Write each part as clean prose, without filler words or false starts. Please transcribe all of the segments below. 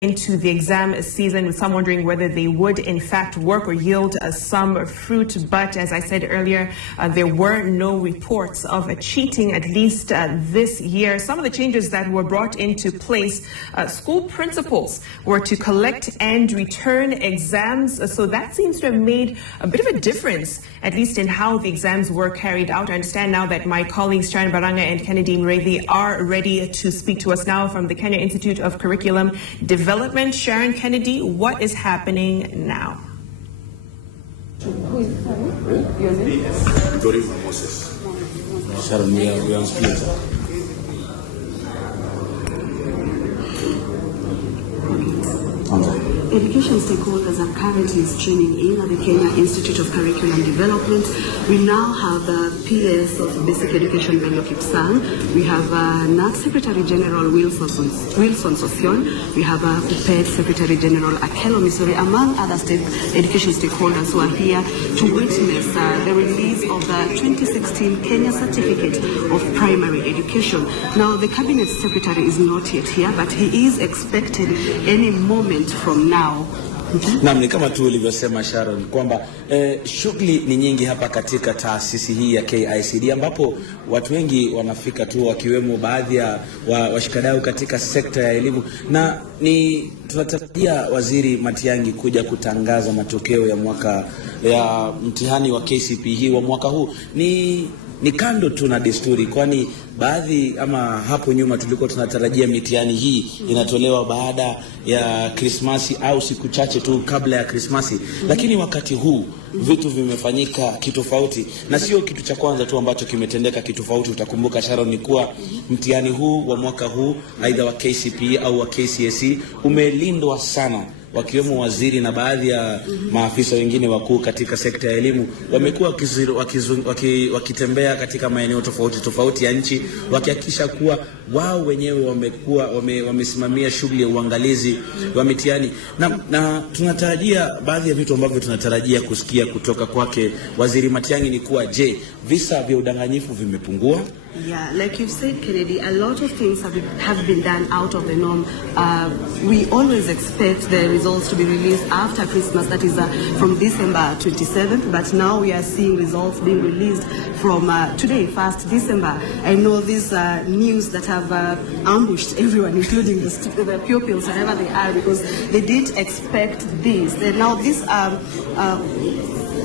into the exam season, with some wondering whether they would in fact work or yield some fruit. But as I said earlier, there were no reports of cheating, at least this year. Some of the changes that were brought into place, school principals were to collect and return exams. So that seems to have made a bit of a difference, at least in how the exams were carried out. I understand now that my colleagues Sharon Baranga and Kennedy Mreithi are ready to speak to us now from the Kenya Institute of Curriculum Development. Sharon, Kennedy, what is happening now? Who is your name? Moses. Sharon, we are on split. Education stakeholders are currently streaming in at the Kenya Institute of Curriculum Development. We now have the PS of Basic Education, Bello Kipsang. We have NAC Secretary General Wilson Sosion. We have UPED Secretary General Akelo Misori, among other state education stakeholders who are here to witness the release of the 2016 Kenya Certificate of Primary Education. Now, the Cabinet Secretary is not yet here, but he is expected any moment from now. Naam, ni kama tu ulivyosema Sharon kwamba shughuli ni nyingi hapa katika taasisi hii ya KCSE, ambapo watu wengi wanafika tu, wakiwemo baadhi ya washikadau katika sekta ya elimu, na ni tunatarajia Waziri Matiang'i kuja kutangaza matokeo ya ya mtihani wa KCPE wa mwaka huu. Ni kando tu na desturi, kwani baadhi ama hapo nyuma tulikuwa tunatarajia mitihani hii inatolewa baada ya Krismasi au siku chache tu kabla ya Krismasi. Lakini wakati huu vitu vimefanyika kitofauti, na sio kitu cha kwanza tu ambacho kimetendeka kitofauti. Utakumbuka Sharon, ni kuwa mtihani huu wa mwaka huu, aidha wa KCPE au wa KCSE, umelindwa sana, wakiwemo waziri na baadhi ya maafisa wengine wakuu katika sekta ya elimu. Wamekuwa wakitembea katika maeneo tofauti ya nchi, wakihakikisha kuwa wao wenyewe wamesimamia shughuli ya uangalizi wa mitihani. Na tunatarajia baadhi ya vitu ambavyo tunatarajia kusikia kutoka kwake Waziri Matiang'i ni kuwa, je, visa vya udanganyifu vimepungua? Yeah, like you said, Kennedy, a lot of things have been done out of the norm. We always expect the results to be released after Christmas, that is from December 27th, but now we are seeing results being released from today, 1st December. I know these news that have ambushed everyone, including the pupils, wherever they are, because they didn't expect this. And now this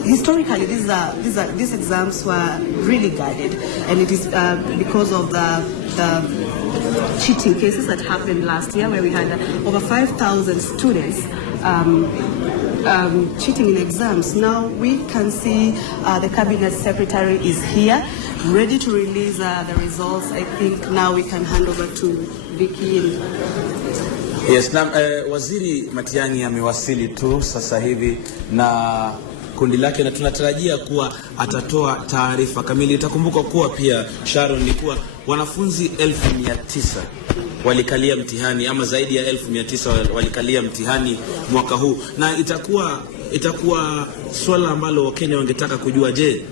historically, these exams were really guided, and it is because of the cheating cases that happened last year, where we had over 5,000 students cheating in exams. Now we can see the Cabinet Secretary is here, ready to release the results. I think now we can hand over to Vicky. Yes, na Waziri Matiang'i amewasili tu sasa hivi na kundi lake, na tunatarajia kuwa atatoa taarifa kamili. Itakumbuka kuwa pia Sharon, ni kuwa wanafunzi 1900 walikalia mtihani, ama zaidi ya 1900 walikalia mtihani mwaka huu, na itakuwa swala ambalo Wakenya wangetaka kujua, je,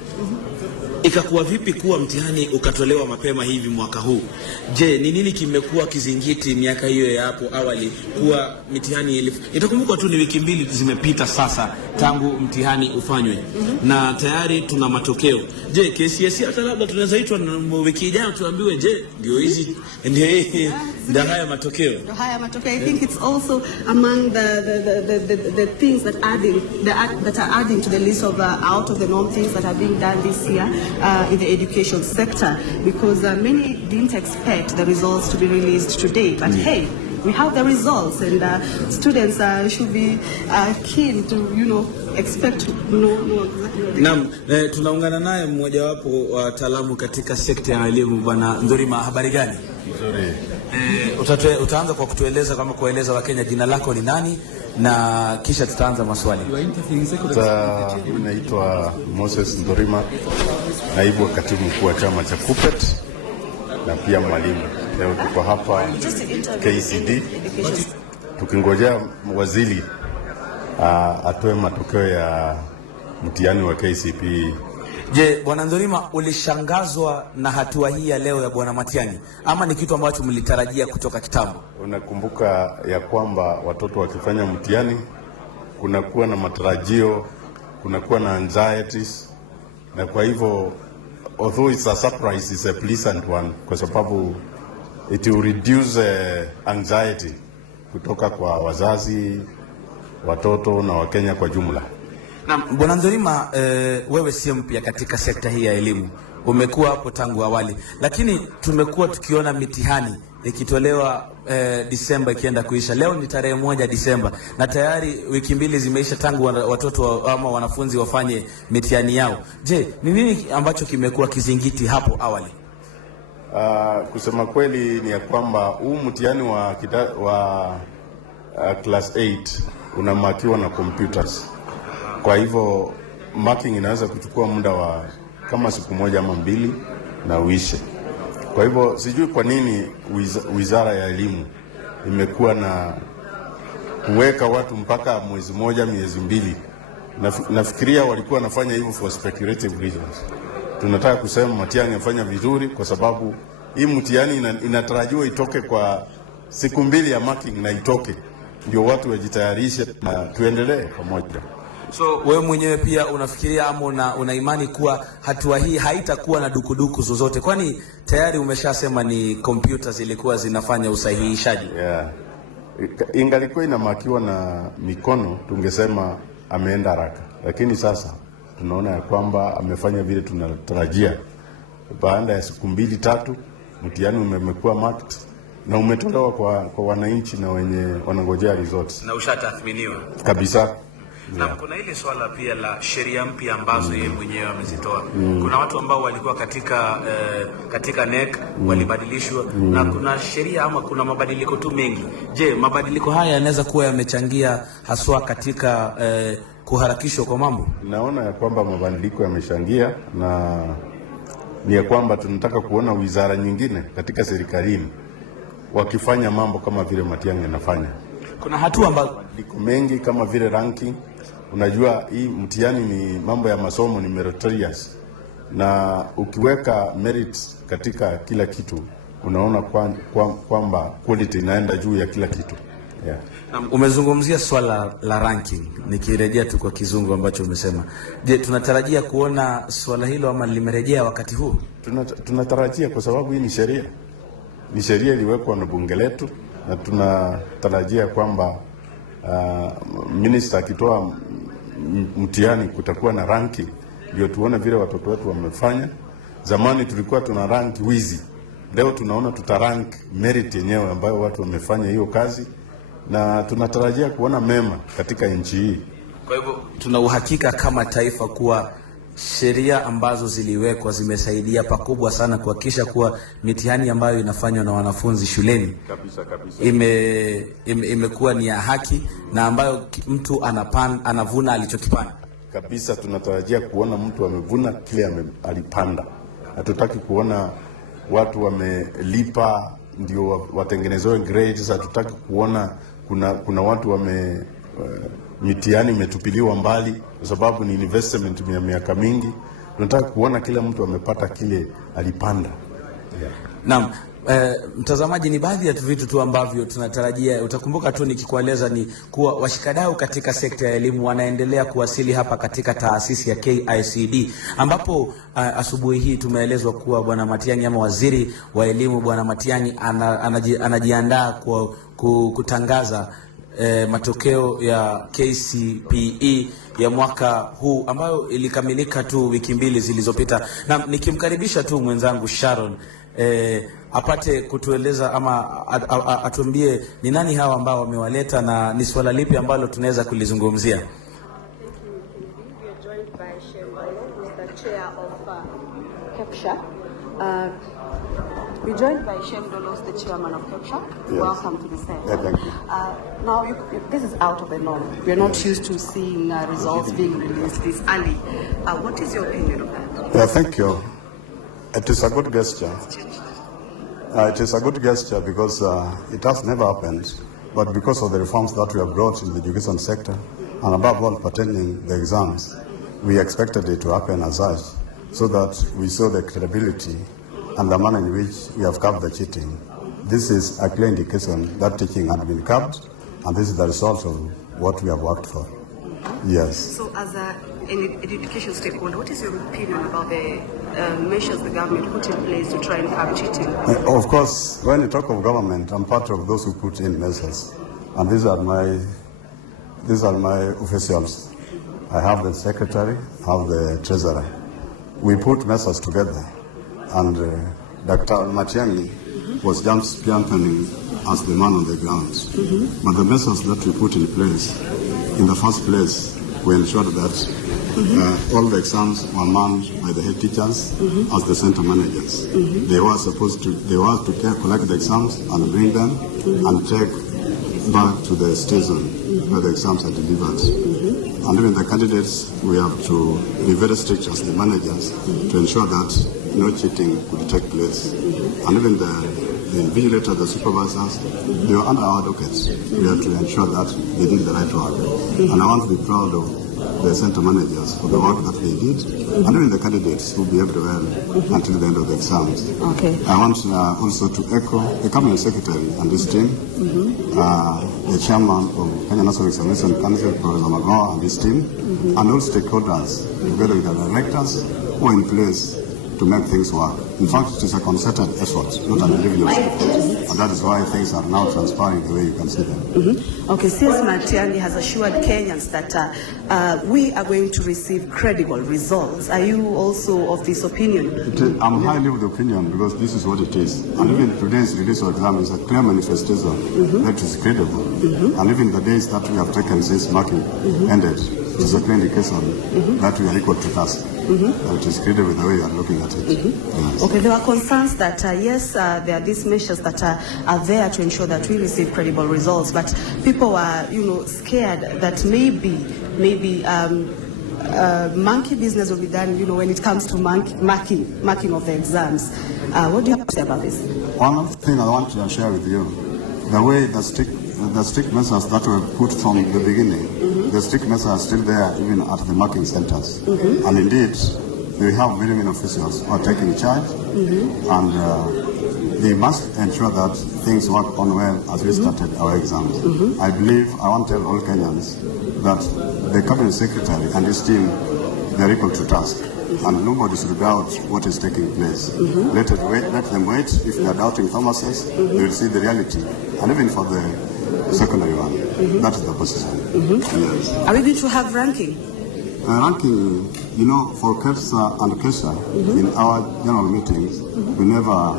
ikakuwa vipi kuwa mtihani ukatolewa mapema hivi mwaka huu? Je, ni nini kimekuwa kizingiti miaka hiyo ya hapo awali kuwa mitihani itakumbuka tu ni wiki 2 zimepita sasa tangu mtihani ufanywe, na tayari tuna matokeo. Je, KCSE hata labda tunaweza itwa wiki ijayo tuambiwe, je, ndio hizi ndio haya matokeo? I think it's also among the things that are adding to the list of out of the norm things that are being done this year in the education sector, because many didn't expect the results to be released today, but hey, we have the results, and students should be keen to expect to know exactly. Naam, tunaungana naye mmoja wapo wa wataalamu katika sekta ya elimu, Bwana Ndorima. Habari gani? Nzuri. Utaanza kwa kueleza Wakenya jina lako ni nani, na kisha tutaanza maswali. Naitwa Moses Ndorima, naibu katibu mkuu wa chama cha KUPPET na pia mwalimu. Leo tuko hapa KCD tukingojea waziri atoe matokeo ya mtihani wa KCPE Je, Bwana Ndorima, ulishangazwa na hatua hii ya leo ya Bwana Matiang'i ama ni kitu ambacho mlitarajia kutoka kitambo? Unakumbuka ya kwamba watoto wakifanya mtihani kunakuwa na matarajio, kunakuwa na anxieties, na kwa hivyo although it's a surprise, it's a pleasant one kwa sababu it will reduce anxiety kutoka kwa wazazi, watoto na Wakenya kwa jumla. Na Bwana Ndorima, wewe si mpya katika sekta hii ya elimu, umekuwa hapo tangu awali, lakini tumekuwa tukiona mitihani ikitolewa Disemba ikienda kuisha. Leo ni tarehe 1 Disemba na tayari wiki mbili zimeisha tangu watoto ama wanafunzi wafanye mitihani yao. Je, ni nini ambacho kimekuwa kizingiti hapo awali? Kusema kweli ni ya kwamba huu mtihani wa class 8 unamakiwa na computers. Kwa hivyo marking inaweza kuchukua muda wa kama siku moja ama mbili na uishe. Kwa hivyo sijui kwa nini Wizara ya Elimu imekuwa na kuweka watu mpaka mwezi moja, miezi mbili. Nafikiria walikuwa wanafanya hivyo for speculative reasons. Tunataka kusema Matiang'i afanya vizuri kwa sababu hii mtihani inatarajiwa itoke kwa siku mbili ya marking na itoke. Ndio watu wajitayarishe na tuendelee pamoja. So wewe mwenyewe pia unafikiria ama una imani kuwa hatua hii haitakuwa na dukuduku zozote, kwani tayari umeshasema ni kompyuta zilikuwa zinafanya usahihishaji? Yeah. Ingalikuwa inamakiwa na mikono tungesema ameenda haraka, lakini sasa tunaona ya kwamba amefanya vile tunatarajia. Baada ya siku 2-3 mtihani umekuwa marked na umetolewa kwa wananchi na wenye wanangojea results. Na ushatathminiwa kabisa. Na kuna ile swala pia la sheria mpya ambazo yeye mwenyewe amezitoa. Kuna watu ambao walikuwa katika NEC walibadilishwa na kuna sheria ama kuna mabadiliko tu mengi. Je, mabadiliko haya yanaweza kuwa yamechangia haswa katika kuharakishwa kwa mambo? Naona ya kwamba mabadiliko yamechangia na ni ya kwamba tunataka kuona wizara nyingine katika serikalini wakifanya mambo kama vile Matiang'i anafanya. Kuna hatua ambazo mengi kama vile ranking. Unajua hii mtihani ni mambo ya masomo, ni meritorious, na ukiweka merit katika kila kitu unaona kwamba quality inaenda juu ya kila kitu. Yeah. Umezungumzia swala la ranking, nikirejea tu kwa kizungu ambacho umesema. Je, tunatarajia kuona swala hilo ama limerejea wakati huu? Tunatarajia kwa sababu hii ni sheria. Ni sheria iliwekwa na bunge letu na tunatarajia kwamba minister akitoa mtihani kutakuwa na ranking, ndio tuone vile watoto wetu wamefanya. Zamani tulikuwa tuna rank wizi, leo tunaona tutarank merit yenyewe ambayo watu wamefanya hiyo kazi, na tunatarajia kuona mema katika nchi hii. Kwa hivyo tuna uhakika kama taifa kuwa sheria ambazo ziliwekwa zimesaidia pakubwa sana kuhakikisha kuwa mitihani ambayo inafanywa na wanafunzi shuleni imekuwa ni ya haki na ambayo mtu anavuna alichokipanda. Kabisa, tunatarajia kuona mtu amevuna kile alipanda. Hatutaki kuona watu wamelipa ndio watengenezewe grades. Hatutaki kuona kuna watu mitihani imetupiliwa mbali kwa sababu ni investment ya miaka mingi. Tunataka kuona kila mtu amepata kile alipanda. Yeah. Naam, mtazamaji, ni baadhi ya vitu tu ambavyo tunatarajia. Utakumbuka tu nikikueleza ni kuwa washikadau katika sekta ya elimu wanaendelea kuwasili hapa katika taasisi ya KCPE, ambapo asubuhi hii tumeelezwa kuwa Bwana Matiang'i ama Waziri wa Elimu Bwana Matiang'i anajiandaa kutangaza matokeo ya KCPE ya mwaka huu ambayo ilikamilika tu wiki mbili zilizopita. Na nikimkaribisha tu mwenzangu Sharon apate kutueleza ama atuambie ni nani hawa ambao wamewaleta na ni swala lipi ambalo tunaweza kulizungumzia. We're joined by Shem Dolos, the chairman of KCSE. Yes. Welcome to the center. Yeah, thank you. Now, this is out of the norm. We're not used to seeing results being released this early. What is your opinion of that? Yeah, thank you. It is a good gesture. It is a good gesture because it has never happened, but because of the reforms that we have brought in the education sector, and above all pertaining the exams, we expected it to happen as such. so that we saw the credibility and the manner in which we have curbed the cheating. This is a clear indication that teaching had been curbed, and this is the result of what we have worked for. Yes. So as an education stakeholder, what is your opinion about the measures the government put in place to try and curb cheating? Of course, when you talk of government, I'm part of those who put in measures. And these are my officials. I have the secretary, I have the treasurer. We put measures together, and Dr. Matiang'i was just championing as the man on the ground. But the measures that we put in place, in the first place, we ensured that all the exams were manned by the head teachers as the center managers. They were to collect the exams and bring them and take back to the station where the exams are delivered. And even the candidates, we have to be very strict as the managers to ensure that no cheating could take place. And even the invigilators, the supervisors, they were under our advocates. We have to ensure that they did the right work. And I want to be proud of the center managers for the work that they did, and even the candidates who behaved well until the end of the exams. Okay. I want also to echo the cabinet secretary and his team, the chairman of Kenya National Examination Council, Professor MAGOHA, and his team, and all stakeholders, together with the directors, who are in place to make things work. In fact, it is a concerted effort, not an individual effort. And that is why things are now transpiring the way you can see them. Okay, since Matiang'i has assured Kenyans that we are going to receive credible results, are you also of this opinion? I'm highly of the opinion, because this is what it is. And even today's release of exam is a clear manifestation that is credible. And even the days that we have taken since marking ended, it is a clear indication that we are equal to task. It is credible the way you are looking at it. Yes. Okay, there are concerns that yes, there are these measures that are there to ensure that we receive credible results, but people are, scared that maybe monkey business will be done, when it comes to marking of the exams. What do you have to say about this? One thing I want to share with you, the way the strict measures that were put from the beginning, the strict measures are still there even at the marking centers. And indeed, we have very many officials who are taking charge, and they must ensure that things work on well as we started our exams. I want to tell all Kenyans that the cabinet secretary and his team, they are equal to task. And nobody should doubt what is taking place. Let them wait. If they are doubting Thomas's, they will see the reality. And even for the secondary one, that is the position. Yes. Are we going to have ranking? Ranking, for KCSE and KCSE, in our general meetings, we never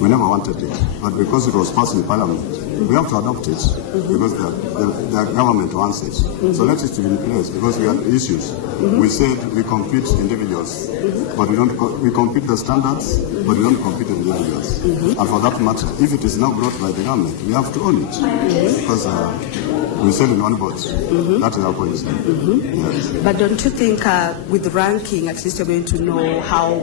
wanted it. But because it was passed in Parliament, we have to adopt it, because the government wants it. So let it be in place, because we have issues. We said we compete individuals, but we compete the standards, but we don't compete individuals. And for that matter, if it is now brought by the government, we have to own it, because we said in one boat. That is our position. Yes. But don't you think with ranking, at least you're going to know how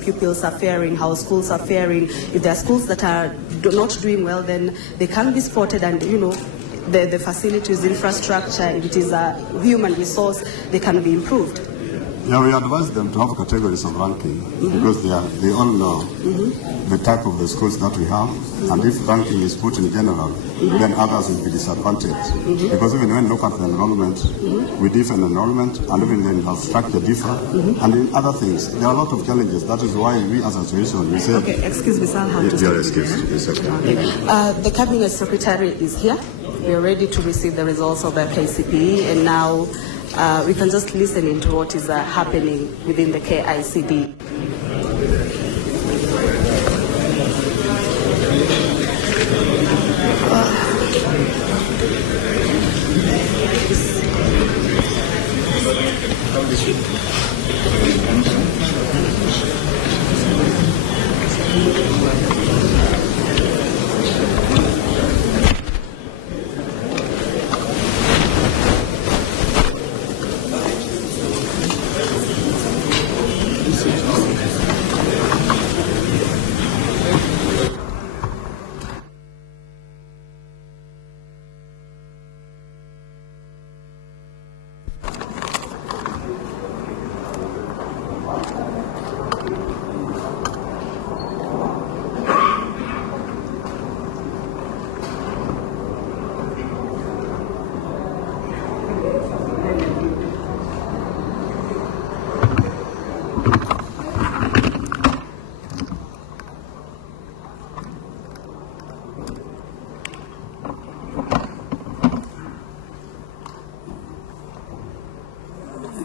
pupils are faring, how schools are faring? If there are schools that are not doing well, then they can be spotted, and the facilities, infrastructure, if it is a human resource, they can be improved. Yeah, we advise them to have categories of ranking, because they all know the type of the schools that we have, and if ranking is put in general, then others will be disadvantaged. Because even when you look at the enrollment, we differ in enrollment, and even the infrastructure differ, and in other things, there are a lot of challenges. That is why we as an association, we say... Okay, excuse me, sir, I'll have to... Yeah, excuse me. Okay. The Cabinet Secretary is here. We are ready to receive the results of the KCPE, and now we can just listen into what is happening within the KICD.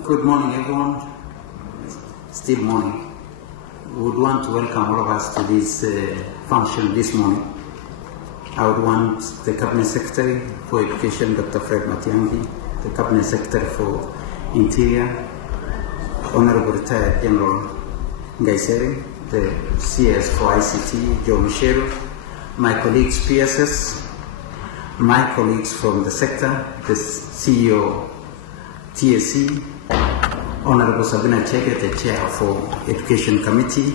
Good morning, everyone. Still morning. We would want to welcome all of us to this function this morning. I would want the Cabinet Secretary for Education, Dr. Fred Matiang'i, the Cabinet Secretary for Interior, Honorable Retired General NKAISSERY, the CS for ICT, Joe Michel, my colleagues PSS, my colleagues from the sector, the CEO TSE, Honorable Sabina Chege, the Chair for Education Committee,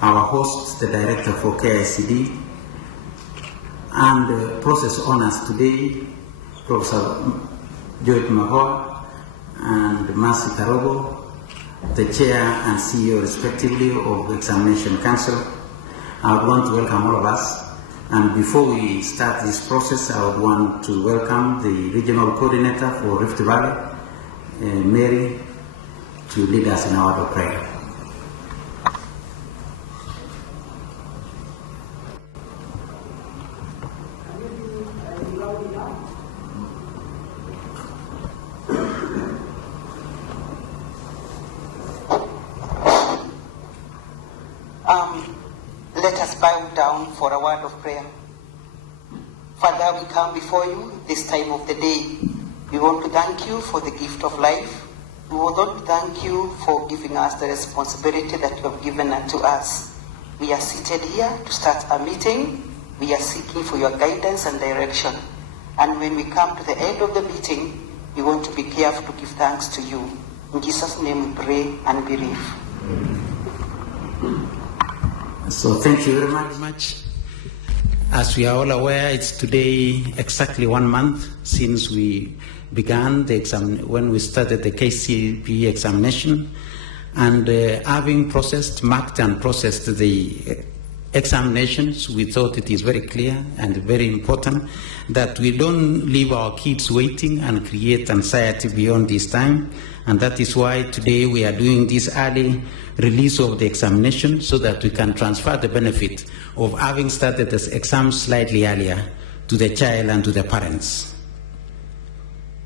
our host, the Director for KCSE, and process honors today, Professor George MAGOHA and Mercy Karobo, the Chair and CEO respectively of the Examination Council. I would want to welcome all of us. And before we start this process, I would want to welcome the Regional Coordinator for Rift Valley, Mary, to lead us in our word of prayer. Let us bow down for a word of prayer. Father, we come before you this time of the day. We want to thank you for the gift of life. We want to thank you for giving us the responsibility that you have given unto us. We are seated here to start a meeting. We are seeking for your guidance and direction. And when we come to the end of the meeting, we want to be careful to give thanks to you. In Jesus' name we pray and believe. So thank you very much. As we are all aware, it's today exactly 1 month since we began the exam, when we started the KCPE examination, and having marked and processed the examinations, we thought it is very clear and very important that we don't leave our kids waiting and create anxiety beyond this time. And that is why today we are doing this early release of the examination so that we can transfer the benefit of having started the exams slightly earlier to the child and to the parents.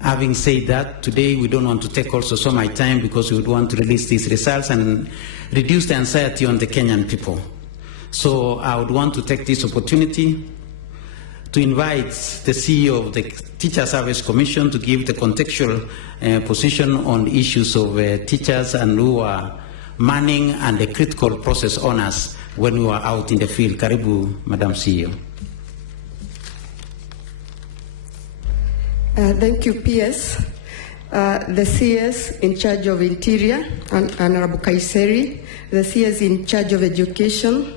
Having said that, today we don't want to take also so much time because we would want to release these results and reduce the anxiety on the Kenyan people. So I would want to take this opportunity to invite the CEO of the Teacher Service Commission to give the contextual position on issues of teachers and who are manning and the critical process honors when we are out in the field. Karibu, Madam CEO. Thank you, PS. The CS in charge of Interior, Honorable NKAISSERY, the CS in charge of Education,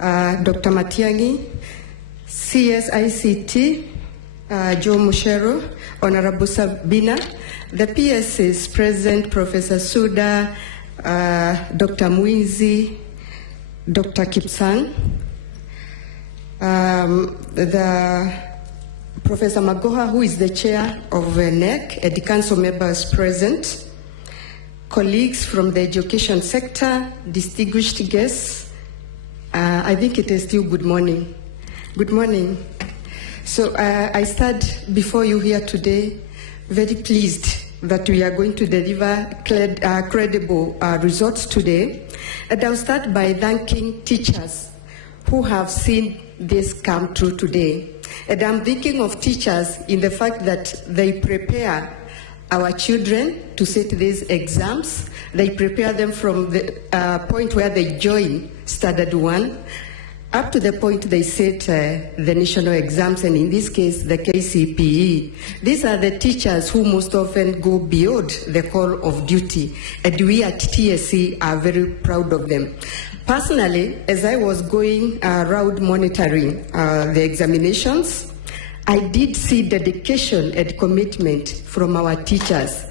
Dr. Matiang'i, CS ICT, Joe Mushero, Honorable Sabina, the PS is present, Professor Suda, Dr. Muizi, Dr. Kipsang, the Professor MAGOHA, who is the chair of NEC, and the council members present, colleagues from the education sector, distinguished guests. I think it is still good morning. Good morning. So I stand before you here today very pleased that we are going to deliver credible results today. And I'll start by thanking teachers who have seen this come true today. And I'm thinking of teachers in the fact that they prepare our children to sit these exams. They prepare them from the point where they join Standard 1 up to the point they set the national exams, and in this case, the KCPE. These are the teachers who most often go beyond the call of duty, and we at TSE are very proud of them. Personally, as I was going around monitoring the examinations, I did see dedication and commitment from our teachers.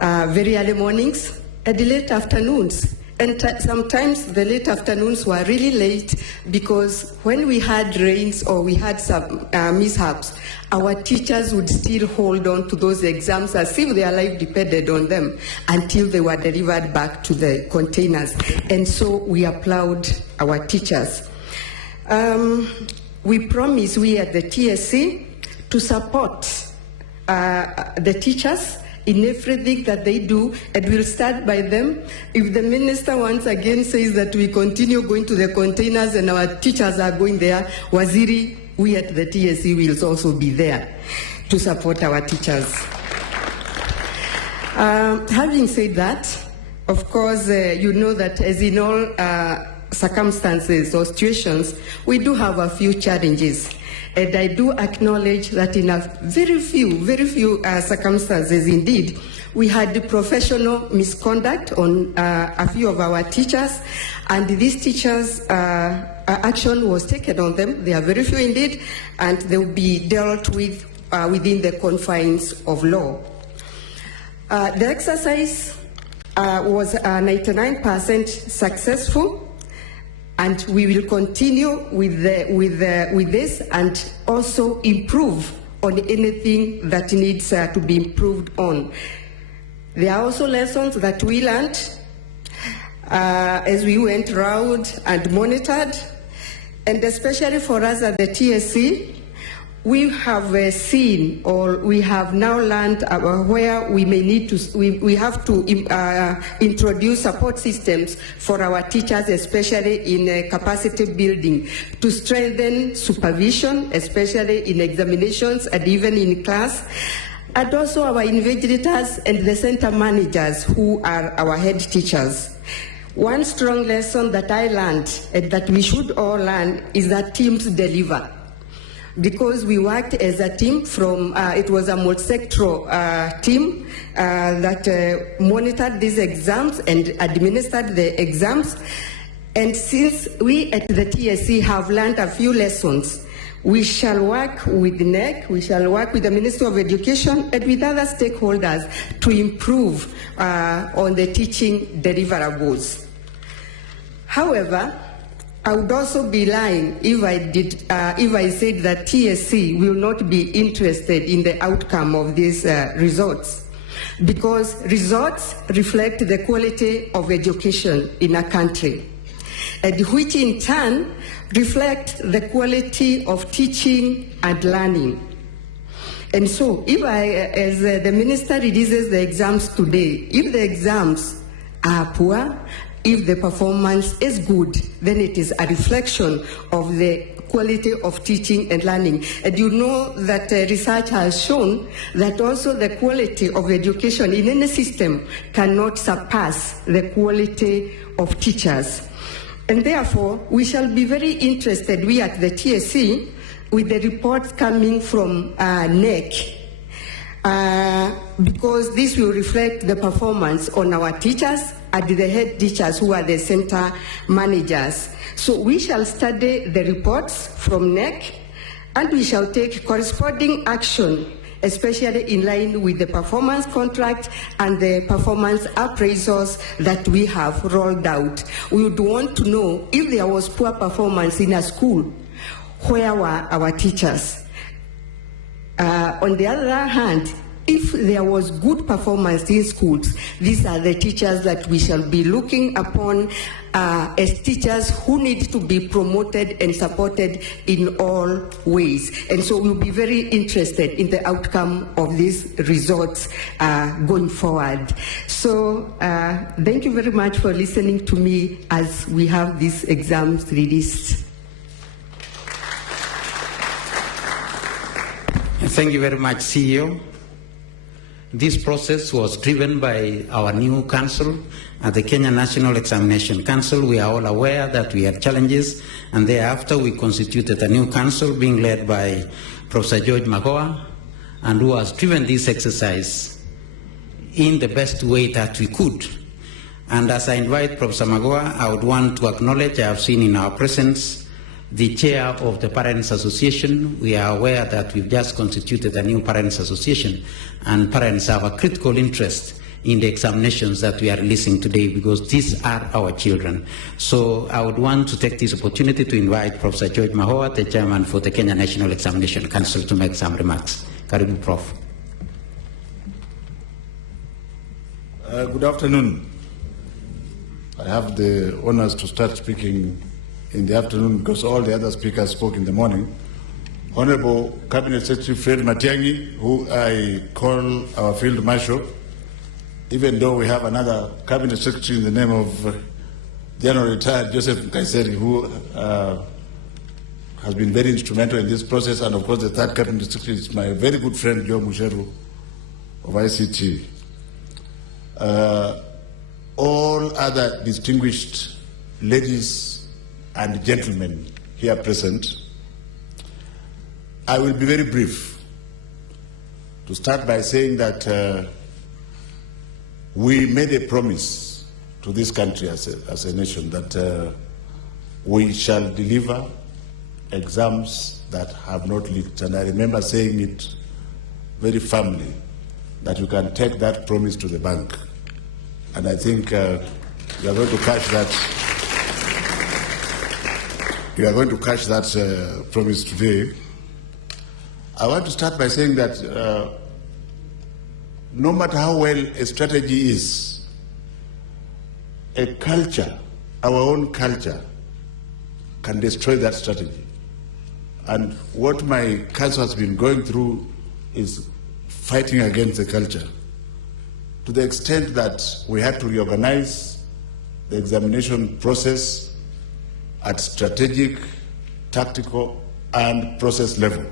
Very early mornings and late afternoons. And sometimes the late afternoons were really late because when we had rains or we had some mishaps, our teachers would still hold on to those exams as if their life depended on them until they were delivered back to the containers. And so we applaud our teachers. We promise, we at the TSE, to support the teachers in everything that they do, and we'll start by them. If the minister once again says that we continue going to the containers and our teachers are going there, Waziri, we at the TSE will also be there to support our teachers. Having said that, of course, you know that as in all circumstances or situations, we do have a few challenges. And I do acknowledge that in a very few circumstances indeed, we had professional misconduct on a few of our teachers, and these teachers, action was taken on them. They are very few indeed, and they will be dealt with within the confines of law. The exercise was 99% successful, and we will continue with this and also improve on anything that needs to be improved on. There are also lessons that we learned as we went around and monitored, and especially for us at the TSE, we have seen, or we have now learned where we may need to, we have to introduce support systems for our teachers, especially in capacity building, to strengthen supervision, especially in examinations and even in class, and also our invigilators and the center managers who are our head teachers. One strong lesson that I learned and that we should all learn is that teams deliver. Because we worked as a team from, it was a multi-sectoral team that monitored these exams and administered the exams. And since we at the TSE have learned a few lessons, we shall work with NEC, we shall work with the Ministry of Education and with other stakeholders to improve on the teaching deliverables. However, I would also be lying if I said that TSE will not be interested in the outcome of these results, because results reflect the quality of education in a country, and which in turn reflect the quality of teaching and learning. And so, if as the minister releases the exams today, if the exams are poor, if the performance is good, then it is a reflection of the quality of teaching and learning. And you know that research has shown that also the quality of education in any system cannot surpass the quality of teachers. And therefore, we shall be very interested, we at the TSE, with the reports coming from NEC, because this will reflect the performance on our teachers and the head teachers who are the center managers. So we shall study the reports from NEC, and we shall take corresponding action, especially in line with the performance contract and the performance appraisals that we have rolled out. We would want to know if there was poor performance in a school, where were our teachers? On the other hand, if there was good performance in schools, these are the teachers that we shall be looking upon as teachers who need to be promoted and supported in all ways. And so we'll be very interested in the outcome of these results going forward. So thank you very much for listening to me as we have these exams released. Thank you very much, CEO. This process was driven by our new council at the Kenya National Examination Council. We are all aware that we had challenges, and thereafter we constituted a new council being led by Professor George MAGOHA, and who has driven this exercise in the best way that we could. And as I invite Professor MAGOHA, I would want to acknowledge, I have seen in our presence, the chair of the Parents Association. We are aware that we've just constituted a new Parents Association, and parents have a critical interest in the examinations that we are releasing today, because these are our children. So I would want to take this opportunity to invite Professor George MAGOHA, the chairman for the Kenya National Examination Council, to make some remarks. Karibu, Prof. Good afternoon. I have the honors to start speaking in the afternoon because all the other speakers spoke in the morning. Honorable Cabinet Secretary Fred Matiang'i, who I call our Field Marshal, even though we have another Cabinet Secretary in the name of General Retired Joseph NKAISSERY, who has been very instrumental in this process, and of course the third Cabinet Secretary is my very good friend Joe Musheru of ICT. All other distinguished ladies and gentlemen here present, I will be very brief. To start by saying that we made a promise to this country as a nation that we shall deliver exams that have not leaked. And I remember saying it very firmly, that you can take that promise to the bank. And I think you are going to catch that. You are going to catch that promise today. I want to start by saying that no matter how well a strategy is, a culture, our own culture, can destroy that strategy. And what my council has been going through is fighting against the culture, to the extent that we had to reorganize the examination process at strategic, tactical, and process level.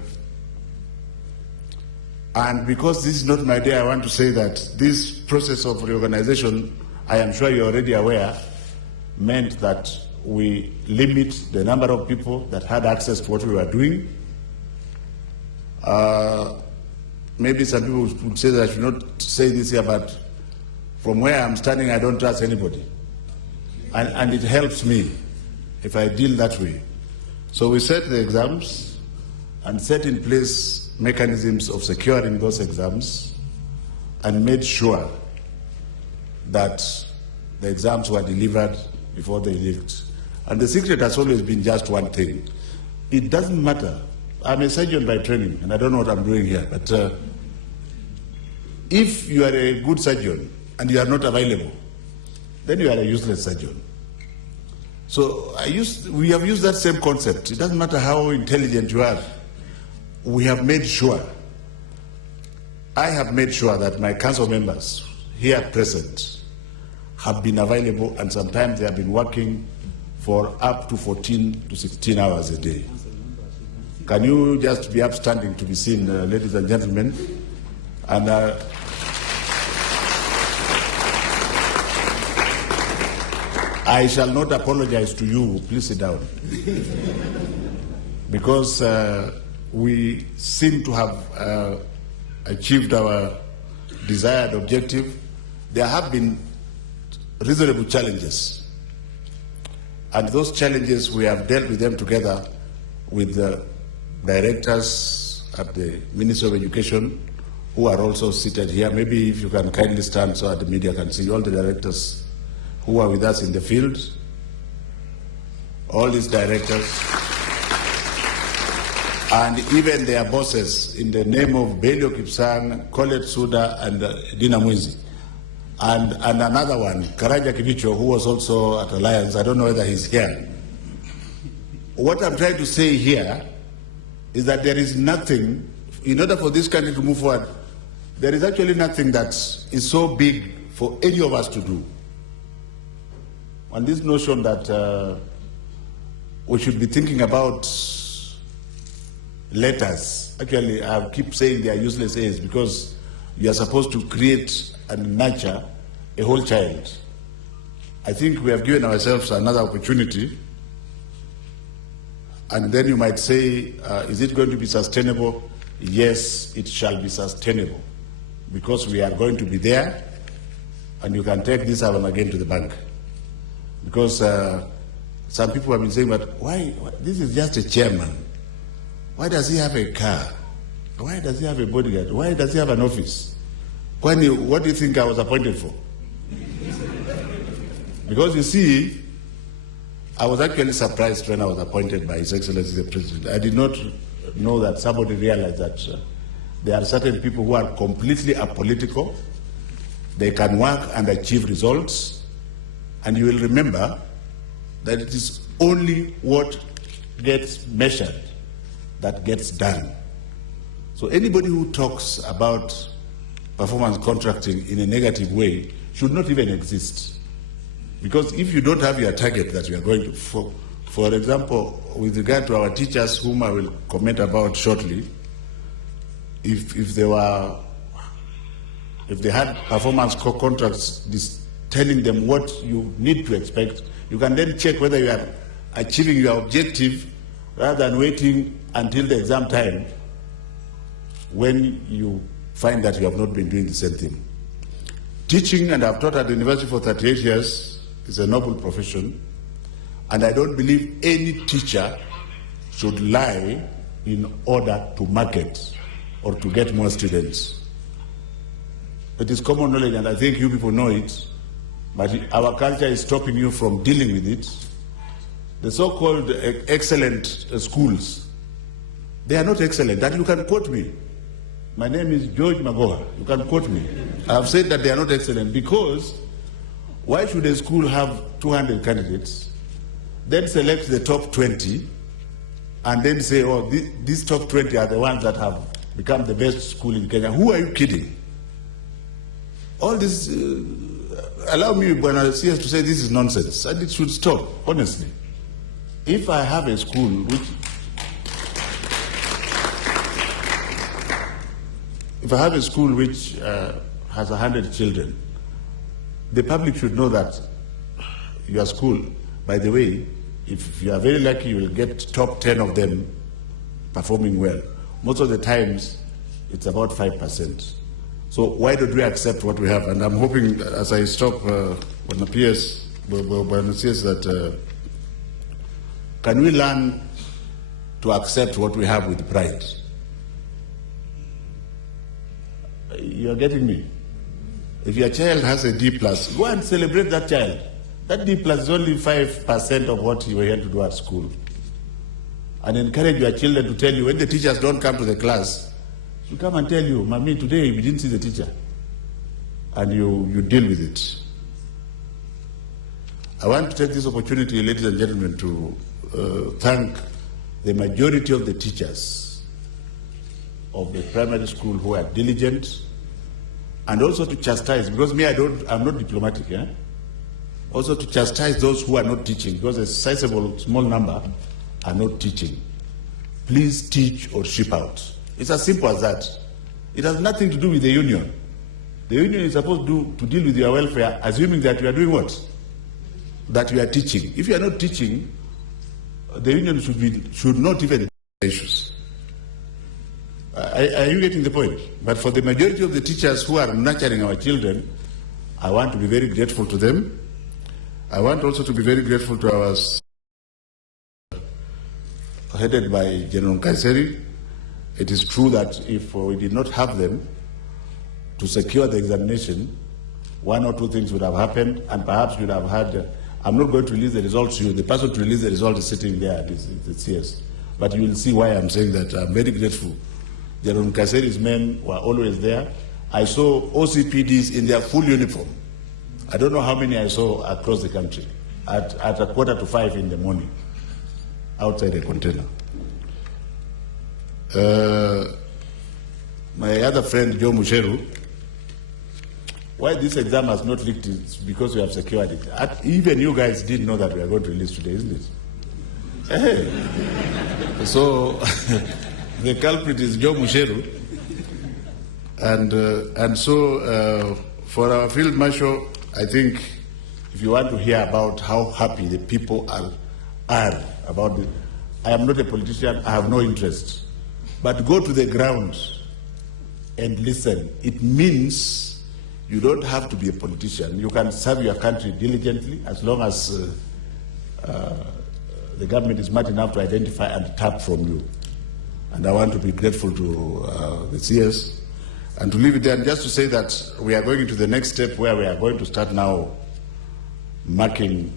And because this is not my day, I want to say that this process of reorganization, I am sure you're already aware, meant that we limit the number of people that had access to what we were doing. Maybe some people would say that I should not say this here, but from where I'm standing, I don't trust anybody. And it helps me if I deal that way. So we set the exams and set in place mechanisms of securing those exams and made sure that the exams were delivered before they leaked. And the secret has always been just one thing. It doesn't matter. I'm a surgeon by training, and I don't know what I'm doing here, but if you are a good surgeon and you are not available, then you are a useless surgeon. So we have used that same concept. It doesn't matter how intelligent you are. We have made sure, I have made sure that my council members here present have been available, and sometimes they have been working for up to 14 to 16 hours a day. Can you just be upstanding to be seen, ladies and gentlemen? And I shall not apologize to you. Please sit down. Because we seem to have achieved our desired objective. There have been reasonable challenges, and those challenges we have dealt with them together with the directors at the Ministry of Education, who are also seated here. Maybe if you can kindly stand so that the media can see all the directors who are with us in the field, all these directors, and even their bosses, in the name of Belio Kipsang, Colette Suda, and Dina Mwinzi. And another one, Karaja Kibicho, who was also at Alliance. I don't know whether he's here. What I'm trying to say here is that there is nothing, in order for this country to move forward, there is actually nothing that is so big for any of us to do. And this notion that we should be thinking about letters, actually I keep saying they are useless A's, because you are supposed to create and nurture a whole child. I think we have given ourselves another opportunity, and then you might say, is it going to be sustainable? Yes, it shall be sustainable, because we are going to be there, and you can take this album again to the bank. Because some people have been saying, but why, this is just a chairman. Why does he have a car? Why does he have a bodyguard? Why does he have an office? What do you think I was appointed for? Because you see, I was actually surprised when I was appointed by His Excellency the President. I did not know that somebody realized that there are certain people who are completely apolitical. They can work and achieve results. And you will remember that it is only what gets measured that gets done. So anybody who talks about performance contracting in a negative way should not even exist. Because if you don't have your target that you are going to, for example, with regard to our teachers, whom I will comment about shortly, if they had performance contracts telling them what you need to expect, you can then check whether you are achieving your objective rather than waiting until the exam time when you find that you have not been doing the same thing. Teaching, and I've taught at the university for 38 years, is a noble profession, and I don't believe any teacher should lie in order to market or to get more students. It is common knowledge, and I think you people know it, but our culture is stopping you from dealing with it. The so-called excellent schools, they are not excellent. That you can quote me. My name is George MAGOHA. You can quote me. I have said that they are not excellent because why should a school have 200 candidates, then select the top 20, and then say, oh, these top 20 are the ones that have become the best school in Kenya? Who are you kidding? All this, allow me, Bwana CS, to say this is nonsense, and it should stop, honestly. If I have a school which, has 100 children, the public should know that your school, by the way, if you are very lucky, you will get top 10 of them performing well. Most of the times, it's about 5%. So why don't we accept what we have? And I'm hoping, as I stop, when appears that can we learn to accept what we have with pride? You're getting me? If your child has a D+, go and celebrate that child. That D+ is only 5% of what you were here to do at school. And encourage your children to tell you, when the teachers don't come to the class, you come and tell you, Mommy, today we didn't see the teacher. And you deal with it. I want to take this opportunity, ladies and gentlemen, to thank the majority of the teachers of the primary school who are diligent, and also to chastise, because I'm not diplomatic, yeah? Also to chastise those who are not teaching, because a sizable, small number are not teaching. Please teach or ship out. It's as simple as that. It has nothing to do with the union. The union is supposed to deal with your welfare, assuming that you are doing what? That you are teaching. If you are not teaching, the union should not even issues. Are you getting the point? But for the majority of the teachers who are nurturing our children, I want to be very grateful to them. I want also to be very grateful to our headed by General NKAISSERY. It is true that if we did not have them to secure the examination, one or two things would have happened, and perhaps we would have had, I'm not going to release the results to you. The person to release the result is sitting there, it's CS. But you will see why I'm saying that. I'm very grateful. General NKAISSERY's men were always there. I saw OCPDs in their full uniform. I don't know how many I saw across the country at 4:45 in the morning, outside a container. My other friend, Joe Musheru, why this exam has not leaked is because we have secured it. Even you guys did know that we are going to release today, isn't it? Hey. So the culprit is Joe Musheru. And so for our field marshal, I think if you want to hear about how happy the people are about it, I am not a politician, I have no interest. But go to the ground and listen. It means you don't have to be a politician. You can serve your country diligently as long as the government is smart enough to identify and tap from you. And I want to be grateful to the CS. And to leave it there, and just to say that we are going into the next step where we are going to start now marking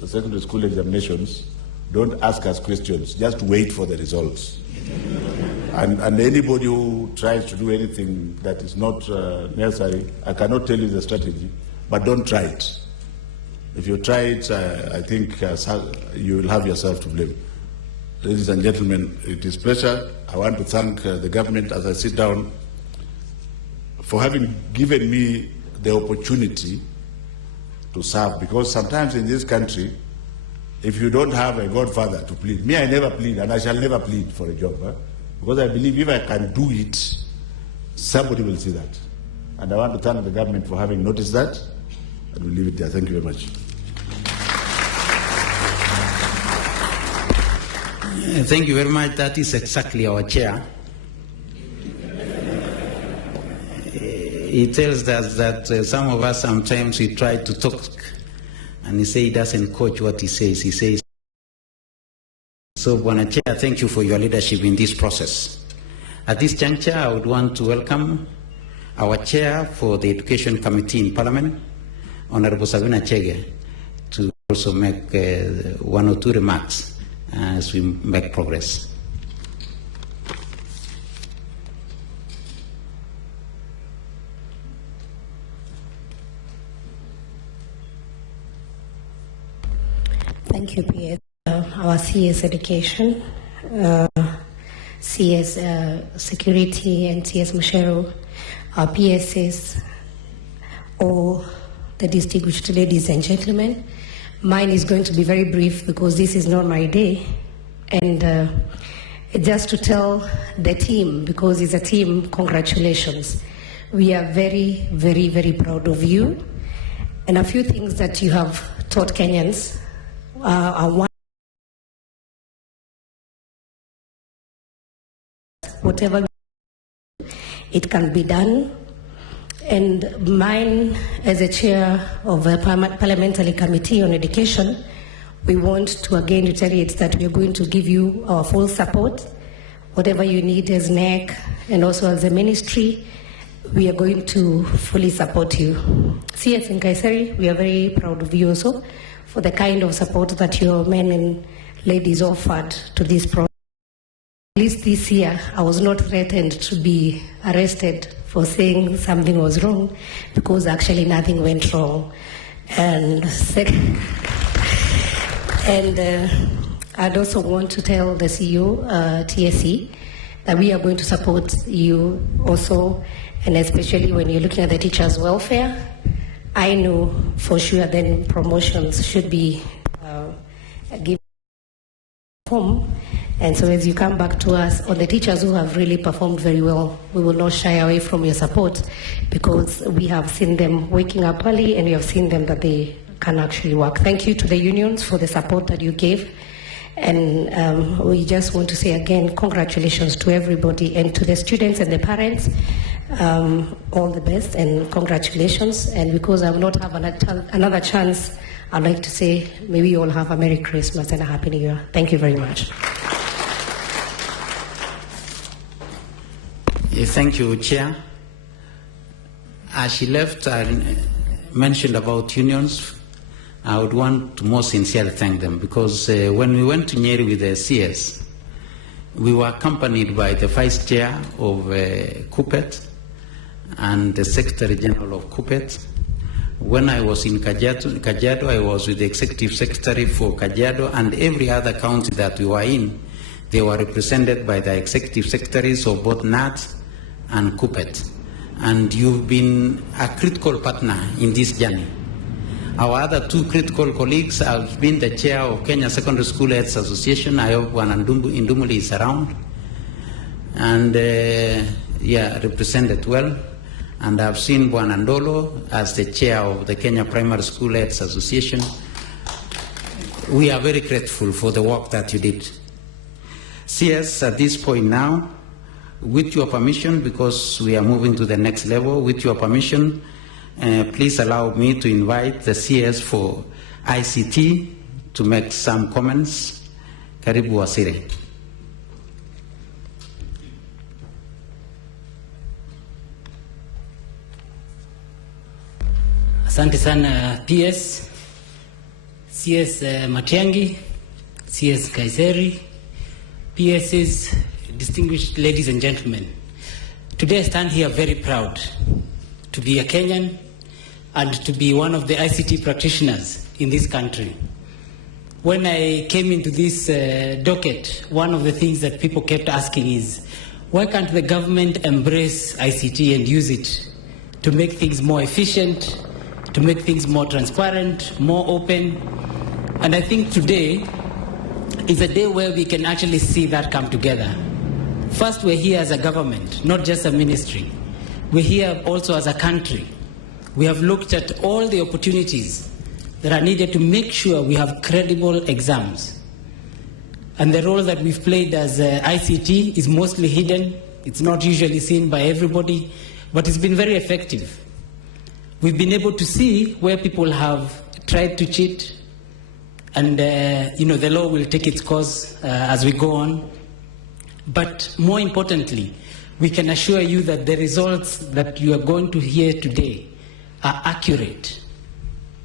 the secondary school examinations. Don't ask us questions, just wait for the results. And anybody who tries to do anything that is not necessary, I cannot tell you the strategy, but don't try it. If you try it, I think you will have yourself to blame. ladies and gentlemen, it is a pleasure. I want to thank the government as I sit down for having given me the opportunity to serve, because sometimes in this country, if you don't have a godfather to plead, me, I never plead, and I shall never plead for a job, because I believe if I can do it, somebody will see that. And I want to thank the government for having noticed that, and we'll leave it there. Thank you very much. Thank you very much. That is exactly our chair. He tells us that some of us sometimes we try to talk, and he says he doesn't coach what he says. He says, so, Bwana Chair, thank you for your leadership in this process. At this juncture, I would want to welcome our chair for the Education Committee in Parliament, Honorable Sabina Chege, to also make one or two remarks as we make progress. Thank you, PS. Our CS Education, CS Security, and CS Mushero, our PSs, all the distinguished ladies and gentlemen. Mine is going to be very brief because this is not my day. And just to tell the team, because it's a team, congratulations. We are very, very, very proud of you. And a few things that you have taught Kenyans are one, whatever it can be done. And mine, as a chair of a parliamentary committee on education, we want to again reiterate that we are going to give you our full support. Whatever you need as NEC and also as a ministry, we are going to fully support you. CS NKAISSERY, we are very proud of you also for the kind of support that your men and ladies offered to this project. At least this year, I was not threatened to be arrested for saying something was wrong, because actually nothing went wrong. And second, I'd also want to tell the CEO, TSE, that we are going to support you also, and especially when you're looking at the teachers' welfare. I know for sure then promotions should be given home. And so as you come back to us on the teachers who have really performed very well, we will not shy away from your support, because we have seen them waking up early and we have seen them that they can actually work. Thank you to the unions for the support that you gave. And we just want to say again, congratulations to everybody, and to the students and the parents, all the best and congratulations. And because I will not have another chance, I'd like to say maybe you all have a Merry Christmas and a Happy New Year. Thank you very much. Thank you, Chair. As she left, I mentioned about unions. I would want to most sincerely thank them, because when we went to Nyeri with the CS, we were accompanied by the Vice Chair of KUPPET and the Secretary General of KUPPET. When I was in Kajiado, I was with the Executive Secretary for Kajiado, and every other county that we were in, they were represented by the Executive Secretaries of both NAT and KUPPET. And you've been a critical partner in this journey. Our other two critical colleagues have been the chair of Kenya Secondary School Heads Association. I hope Bwana Indumuli is around. And represented well. And I've seen Bwana Ndolo as the chair of the Kenya Primary School Heads Association. We are very grateful for the work that you did. CS, at this point now, with your permission, because we are moving to the next level, with your permission, please allow me to invite the CS for ICT to make some comments. Karibu Wasire. Asante sana PS, CS Matiang'i, CS KCSE, PSs, distinguished ladies and gentlemen. Today I stand here very proud to be a Kenyan and to be one of the ICT practitioners in this country. when I came into this docket, one of the things that people kept asking is, why can't the government embrace ICT and use it to make things more efficient, to make things more transparent, more open? And I think today is a day where we can actually see that come together. First, we're here as a government, not just a ministry. We're here also as a country. We have looked at all the opportunities that are needed to make sure we have credible exams. And the role that we've played as ICT is mostly hidden. It's not usually seen by everybody, but it's been very effective. We've been able to see where people have tried to cheat, and the law will take its course as we go on. But more importantly, we can assure you that the results that you are going to hear today are accurate.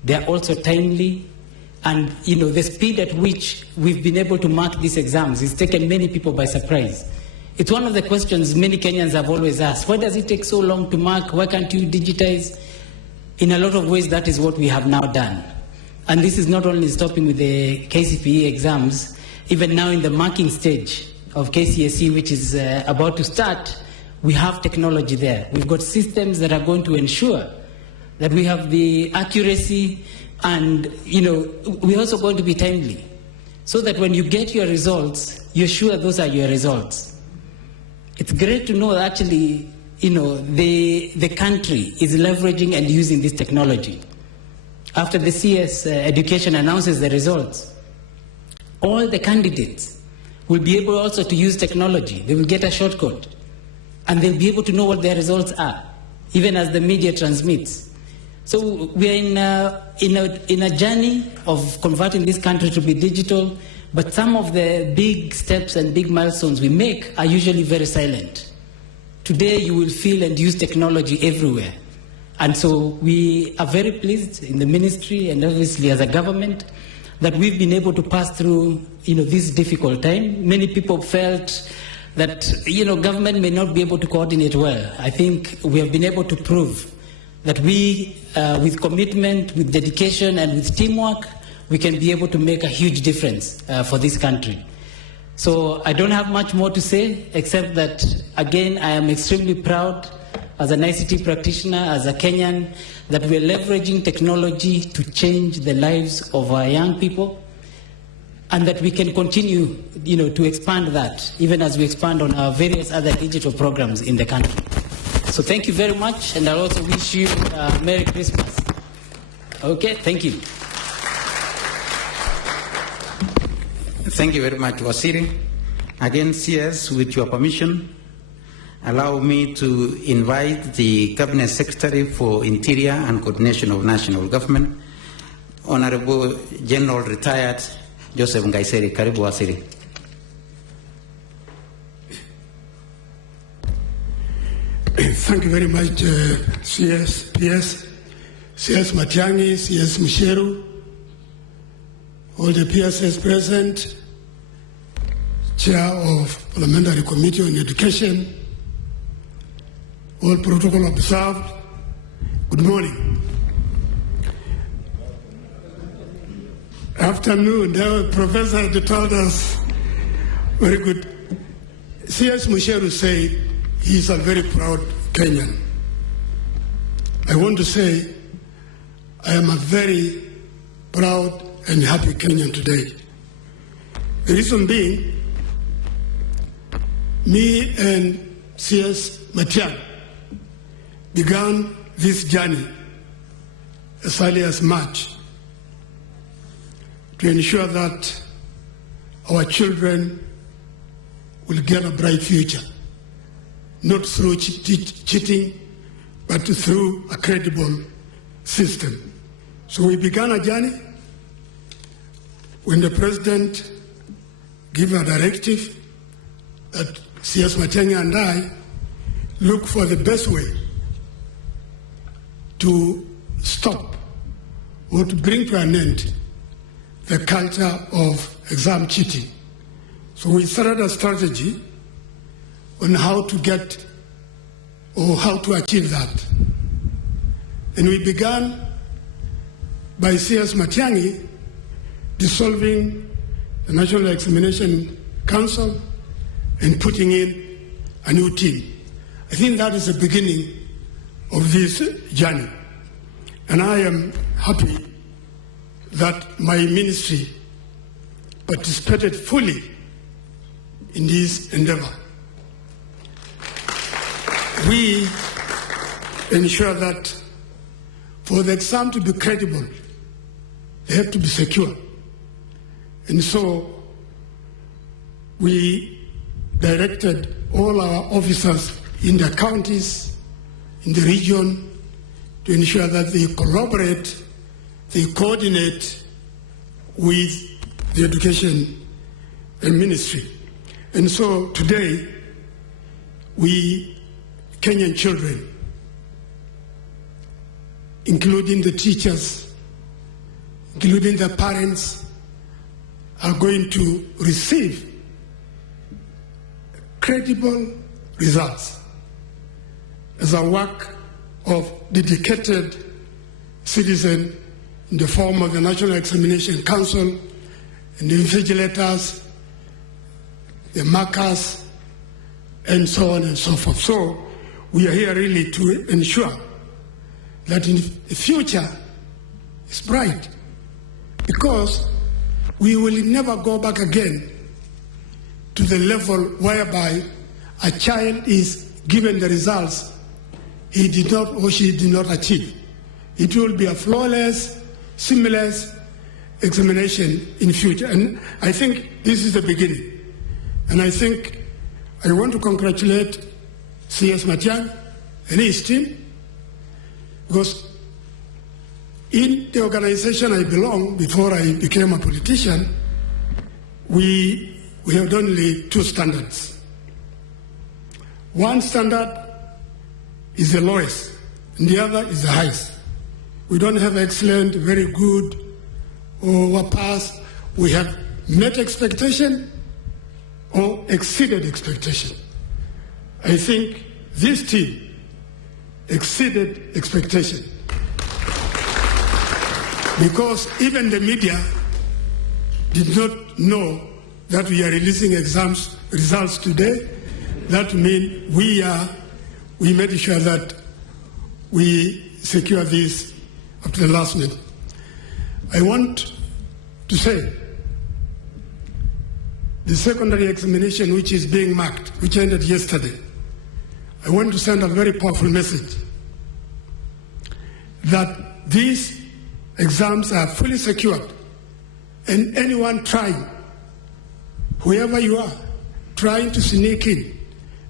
They are also timely, and the speed at which we've been able to mark these exams has taken many people by surprise. It's one of the questions many Kenyans have always asked. Why does it take so long to mark? Why can't you digitize? In a lot of ways, that is what we have now done. And this is not only stopping with the KCPE exams, even now in the marking stage of KCSE, which is about to start, we have technology there. We've got systems that are going to ensure that we have the accuracy, and we're also going to be timely, so that when you get your results, you're sure those are your results. It's great to know that actually, the country is leveraging and using this technology. After the CS education announces the results, all the candidates will be able also to use technology. They will get a shortcode, and they'll be able to know what their results are, even as the media transmits. So we are in a journey of converting this country to be digital, but some of the big steps and big milestones we make are usually very silent. Today you will feel and use technology everywhere. And so we are very pleased in the ministry and obviously as a government that we've been able to pass through this difficult time. Many people felt that government may not be able to coordinate well. I think we have been able to prove that we, with commitment, with dedication, and with teamwork, we can be able to make a huge difference for this country. So I don't have much more to say, except that, again, I am extremely proud as an ICT practitioner, as a Kenyan, that we're leveraging technology to change the lives of our young people, and that we can continue to expand that, even as we expand on our various other digital programs in the country. So thank you very much, and I also wish you Merry Christmas. Okay, thank you. Thank you very much, Wasiri. Again, CS, with your permission, allow me to invite the Cabinet Secretary for Interior and Coordination of National Government, Honorable General Retired Joseph NKAISSERY. Karibu Wasiri. Thank you very much, CS, PS, CS Matiang'i, CS Musheru, all the PSS present, Chair of Parliamentary Committee on Education, all protocol observed. Good morning. Afternoon, the professor had told us, very good. CS Musheru said, he is a very proud Kenyan. I want to say I am a very proud and happy Kenyan today. The reason being, me and CS Matiang'i began this journey as early as March to ensure that our children will get a bright future. Not through cheating, but through a credible system. So we began a journey when the President gave a directive that CS Matiang'i and I look for the best way to stop or to bring to an end the culture of exam cheating. So we started a strategy on how to get or how to achieve that. And we began by CS Matiang'i dissolving the National Examination Council and putting in a new team. I think that is the beginning of this journey. And I am happy that my ministry participated fully in this endeavor. We ensure that for the exam to be credible, they have to be secure. And so we directed all our officers in the counties, in the region, to ensure that they collaborate, they coordinate with the education ministry. And so today, we, Kenyan children, including the teachers, including the parents, are going to receive credible results as a work of dedicated citizen in the form of the National Examination Council and the invigilators, the markers, and so on and so forth. So we are here really to ensure that in the future is bright, because we will never go back again to the level whereby a child is given the results he did not or she did not achieve. It will be a flawless, seamless examination in future. And I think this is the beginning. And I think I want to congratulate CS Matiang'i and his team, because in the organization I belong, before I became a politician, we had only two standards. One standard is the lowest, and the other is the highest. We don't have excellent, very good, or pass. We have met expectation or exceeded expectation. I think this team exceeded expectation, because even the media did not know that we are releasing exams results today. That means we made sure that we secure this up to the last minute. I want to say the secondary examination, which is being marked, which ended yesterday, I want to send a very powerful message that these exams are fully secured, and anyone trying, whoever you are, trying to sneak in,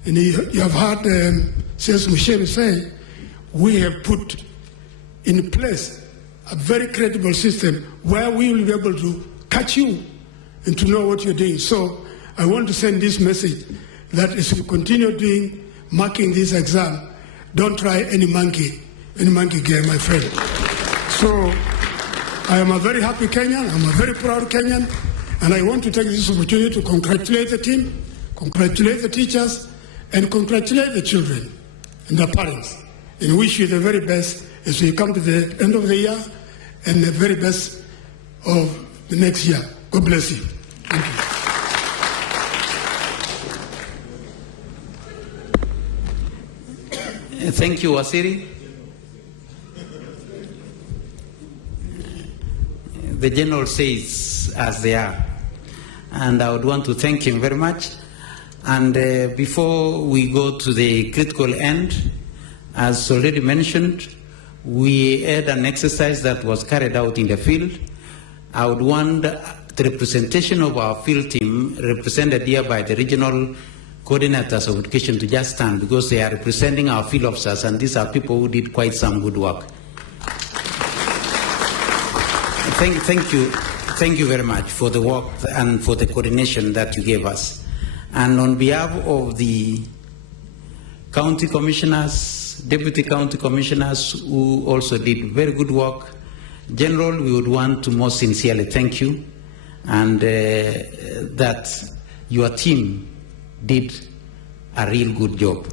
and you have heard CS Musheru say, we have put in place a very credible system where we will be able to catch you and to know what you're doing. So I want to send this message that as you continue marking this exam, don't try any monkey game, my friend. So I am a very happy Kenyan, I'm a very proud Kenyan, and I want to take this opportunity to congratulate the team, congratulate the teachers, and congratulate the children and the parents, and wish you the very best as we come to the end of the year and the very best of the next year. God bless you. Thank you. Thank you, Wasiri. The General says as they are, and I would want to thank him very much. And before we go to the critical end, as already mentioned, we had an exercise that was carried out in the field. I would want the representation of our field team, represented here by the regional coordinators of education, to just stand, because they are representing our field officers, and these are people who did quite some good work. Thank you very much for the work and for the coordination that you gave us. And on behalf of the county commissioners, deputy county commissioners who also did very good work, General, we would want to most sincerely thank you, and that your team did a real good job.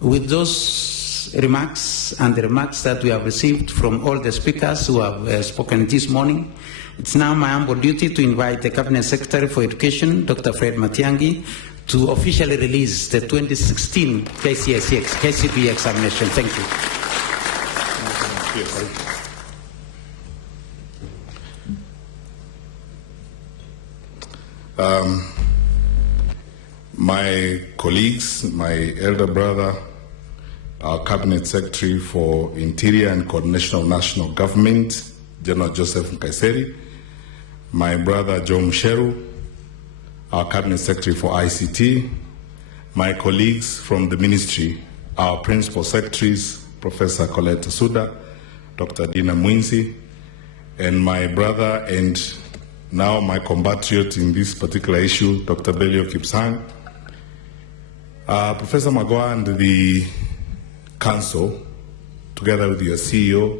With those those remarks and the remarks that we have received from all the speakers who have spoken this morning, it's now my humble duty to invite the Cabinet Secretary for Education, Dr. Fred Matiang'i, to officially release the 2016 KCPE examination. Thank you. My colleagues, my elder brother, our Cabinet Secretary for Interior and Coordination of National Government, General Joseph NKAISSERY, my brother Joe Musheru, our Cabinet Secretary for ICT, my colleagues from the Ministry, our Principal Secretaries, Professor Colette Suda, Dr. Dina Mwinzi, and my brother and now my compatriot in this particular issue, Dr. Belio Kipsang, Professor MAGOHA and the Council, together with your CEO,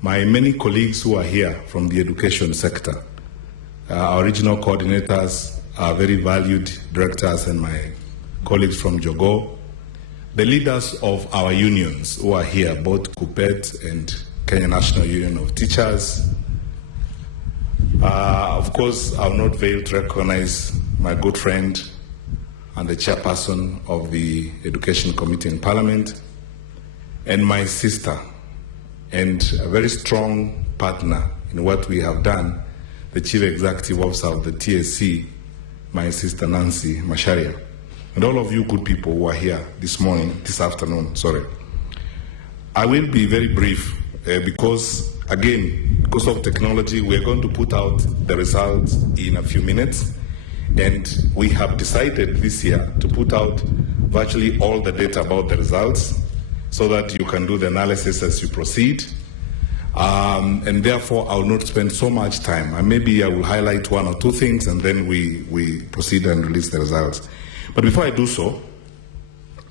my many colleagues who are here from the education sector, our regional coordinators, our very valued directors and my colleagues from Jogo, the leaders of our unions who are here, both KUPPET and Kenya National Union of Teachers. Of course, I will not fail to recognize my good friend and the chairperson of the Education Committee in Parliament, and my sister, and a very strong partner in what we have done, the Chief Executive Officer of the TSC, my sister Nancy Macharia, and all of you good people who are here this afternoon. I will be very brief because, again, because of technology, we are going to put out the results in a few minutes, and we have decided this year to put out virtually all the data about the results so that you can do the analysis as you proceed. And therefore, I will not spend so much time. And maybe I will highlight one or two things and then we proceed and release the results. But before I do so,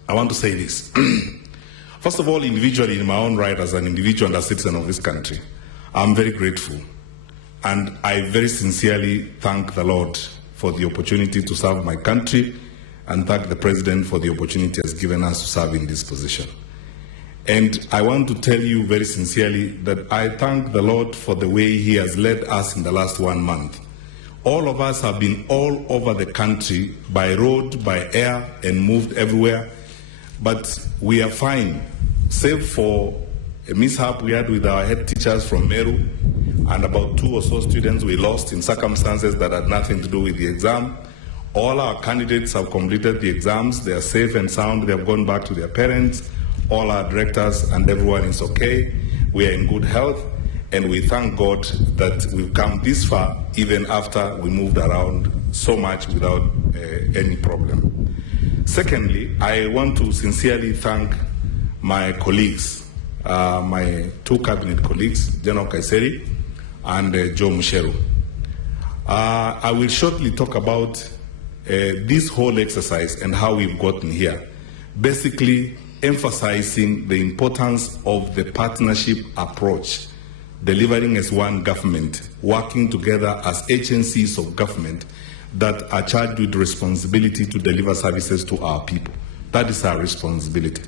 I want to say this. First of all, individually, in my own right as an individual and a citizen of this country, I'm very grateful. And I very sincerely thank the Lord for the opportunity to serve my country and thank the President for the opportunity he has given us to serve in this position. And I want to tell you very sincerely that I thank the Lord for the way He has led us in the last 1 month. All of us have been all over the country, by road, by air, and moved everywhere. But we are fine, save for a mishap we had with our head teachers from Meru, and about 2 or so students we lost in circumstances that had nothing to do with the exam. All our candidates have completed the exams. They are safe and sound. They have gone back to their parents. All our directors and everyone is okay. We are in good health, and we thank God that we've come this far even after we moved around so much without any problem. Secondly, I want to sincerely thank my colleagues, my 2 cabinet colleagues, General NKAISSERY and Joe Musheru. I will shortly talk about this whole exercise and how we've gotten here, basically emphasizing the importance of the partnership approach, delivering as one government, working together as agencies of government that are charged with responsibility to deliver services to our people. That is our responsibility.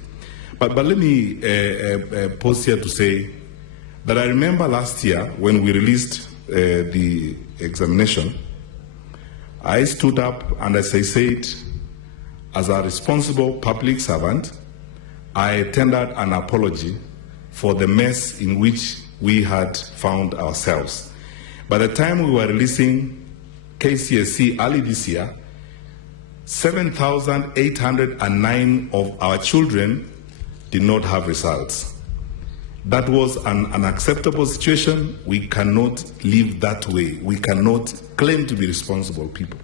But let me pause here to say that I remember last year when we released the examination, I stood up and as I said, as a responsible public servant, I tendered an apology for the mess in which we had found ourselves. By the time we were releasing KCSE early this year, 7,809 of our children did not have results. That was an unacceptable situation. We cannot live that way. We cannot claim to be responsible people.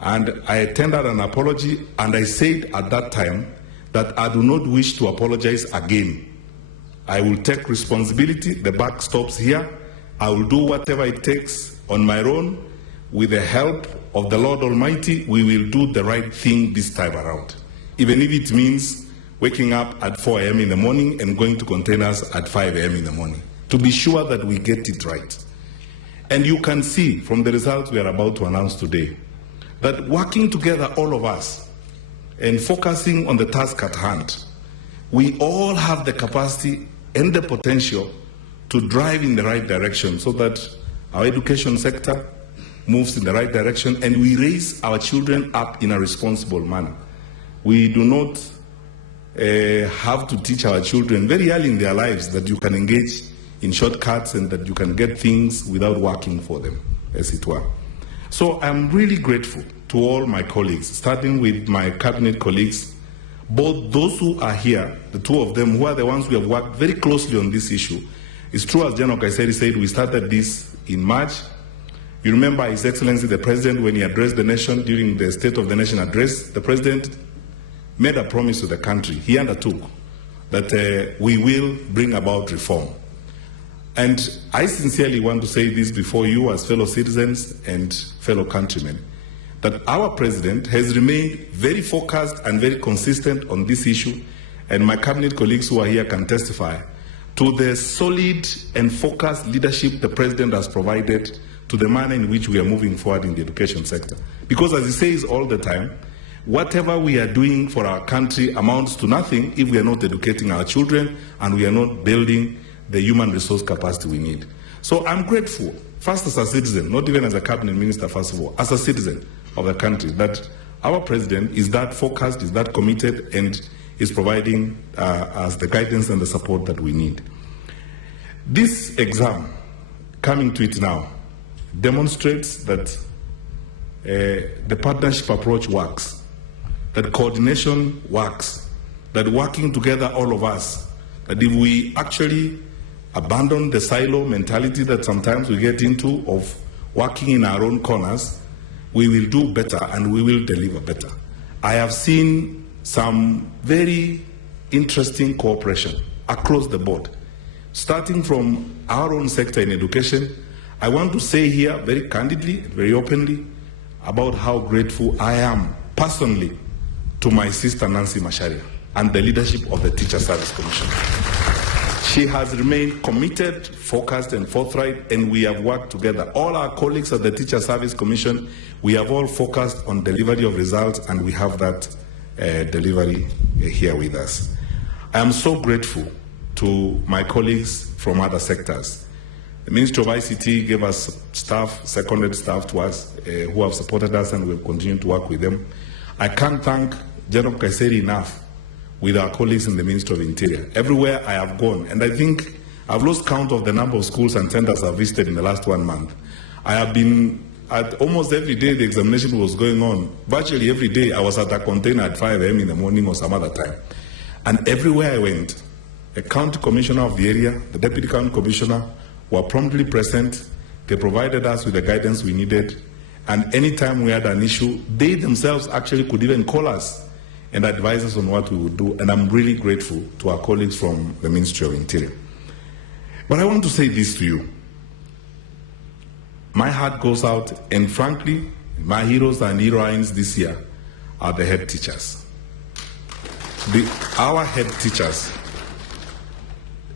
And I tendered an apology, and I said at that time that I do not wish to apologize again. I will take responsibility. The buck stops here. I will do whatever it takes on my own. With the help of the Lord Almighty, we will do the right thing this time around. Even if it means waking up at 4 a.m. in the morning and going to containers at 5 a.m. in the morning, to be sure that we get it right. And you can see from the results we are about to announce today, that working together, all of us, and focusing on the task at hand, we all have the capacity and the potential to drive in the right direction so that our education sector moves in the right direction and we raise our children up in a responsible manner. We do not have to teach our children very early in their lives that you can engage in shortcuts and that you can get things without working for them, as it were. So I'm really grateful to all my colleagues, starting with my cabinet colleagues, both those who are here, the two of them, who are the ones who have worked very closely on this issue. It's true, as General NKAISSERY said, we started this in March. You remember His Excellency the President, when he addressed the nation during the State of the Nation address, the President made a promise to the country. He undertook that we will bring about reform. And I sincerely want to say this before you as fellow citizens and fellow countrymen, that our President has remained very focused and very consistent on this issue, and my cabinet colleagues who are here can testify to the solid and focused leadership the President has provided to the manner in which we are moving forward in the education sector. Because as he says all the time, whatever we are doing for our country amounts to nothing if we are not educating our children and we are not building the human resource capacity we need. So I'm grateful, first as a citizen, not even as a cabinet minister, first of all, as a citizen of the country, that our President is that focused, is that committed, and is providing us the guidance and the support that we need. This exam, coming to it now, demonstrates that the partnership approach works, that coordination works, that working together, all of us, that if we actually abandon the silo mentality that sometimes we get into of working in our own corners, we will do better and we will deliver better. I have seen some very interesting cooperation across the board, starting from our own sector in education. I want to say here very candidly, very openly, about how grateful I am personally to my sister Nancy Macharia and the leadership of the Teacher Service Commission. She has remained committed, focused, and forthright, and we have worked together. All our colleagues at the Teacher Service Commission, we have all focused on delivery of results, and we have that delivery here with us. I am so grateful to my colleagues from other sectors. The Ministry of ICT gave us staff, seconded staff to us, who have supported us, and we will continue to work with them. I can't thank General NKAISSERY enough with our colleagues in the Ministry of Interior. Everywhere I have gone, and I think I've lost count of the number of schools and centers I've visited in the last 1 month. I have been at almost every day the examination was going on. Virtually every day I was at a container at 5 a.m. in the morning or some other time. And everywhere I went, the county commissioner of the area, the deputy county commissioner were promptly present. They provided us with the guidance we needed. And anytime we had an issue, they themselves actually could even call us and advise us on what we would do. And I'm really grateful to our colleagues from the Ministry of Interior. But I want to say this to you. My heart goes out, and frankly, my heroes and heroines this year are the head teachers. Our head teachers.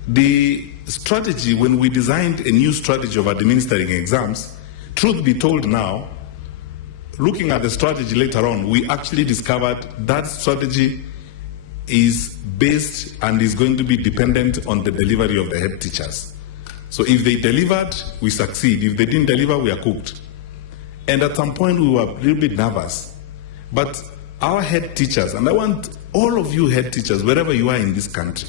The strategy, when we designed a new strategy of administering exams, truth be told now, looking at the strategy later on, we actually discovered that strategy is based and is going to be dependent on the delivery of the head teachers. So if they delivered, we succeed. If they didn't deliver, we are cooked. And at some point, we were a little bit nervous. But our head teachers, and I want all of you head teachers, wherever you are in this country,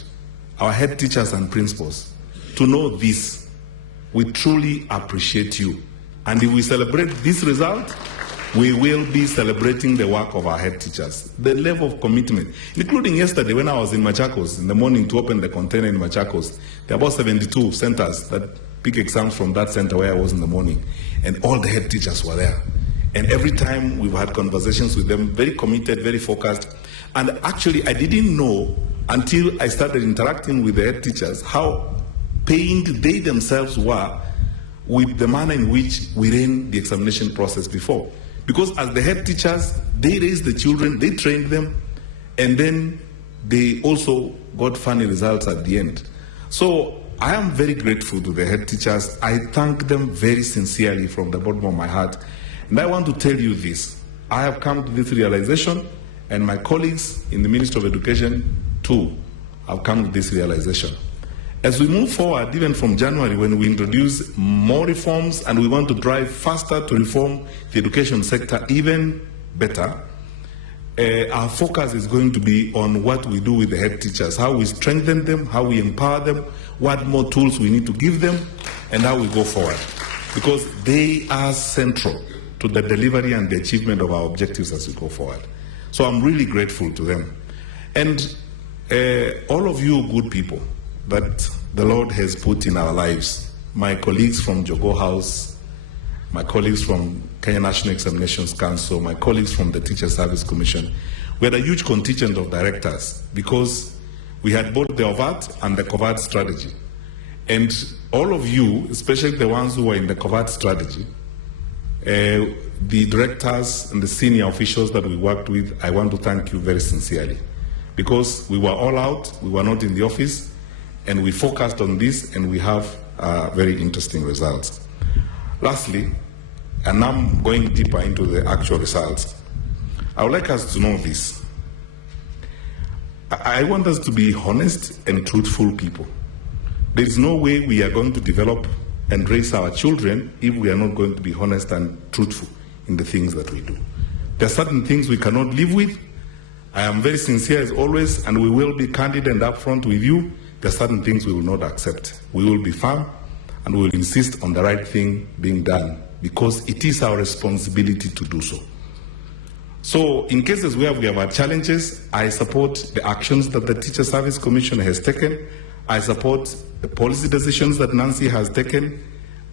our head teachers and principals, to know this. We truly appreciate you. And if we celebrate this result, we will be celebrating the work of our head teachers. The level of commitment, including yesterday when I was in Machakos in the morning to open the container in Machakos, there are about 72 centers that pick exams from that center where I was in the morning, and all the head teachers were there. And every time we've had conversations with them, very committed, very focused. And actually, I didn't know until I started interacting with the head teachers how pained they themselves were with the manner in which we ran the examination process before. Because as the head teachers, they raised the children, they trained them, and then they also got funny results at the end. So I am very grateful to the head teachers. I thank them very sincerely from the bottom of my heart. And I want to tell you this. I have come to this realization, and my colleagues in the Ministry of Education too, I've come to this realization. As we move forward, even from January, when we introduce more reforms and we want to drive faster to reform the education sector even better, our focus is going to be on what we do with the head teachers, how we strengthen them, how we empower them, what more tools we need to give them, and how we go forward. Because they are central to the delivery and the achievement of our objectives as we go forward. So I'm really grateful to them. And all of you good people that the Lord has put in our lives, my colleagues from Jogo House, my colleagues from Kenya National Examinations Council, my colleagues from the Teacher Service Commission, we had a huge contingent of directors because we had both the overt and the covert strategy. And all of you, especially the ones who were in the covert strategy, the directors and the senior officials that we worked with, I want to thank you very sincerely. Because we were all out, we were not in the office, and we focused on this, and we have very interesting results. Lastly, and I'm going deeper into the actual results, I would like us to know this. I want us to be honest and truthful people. There is no way we are going to develop and raise our children if we are not going to be honest and truthful in the things that we do. There are certain things we cannot live with. I am very sincere as always, and we will be candid and upfront with you. There are certain things we will not accept. We will be firm, and we will insist on the right thing being done, because it is our responsibility to do so. So in cases where we have had challenges, I support the actions that the Teacher Service Commission has taken. I support the policy decisions that Nancy has taken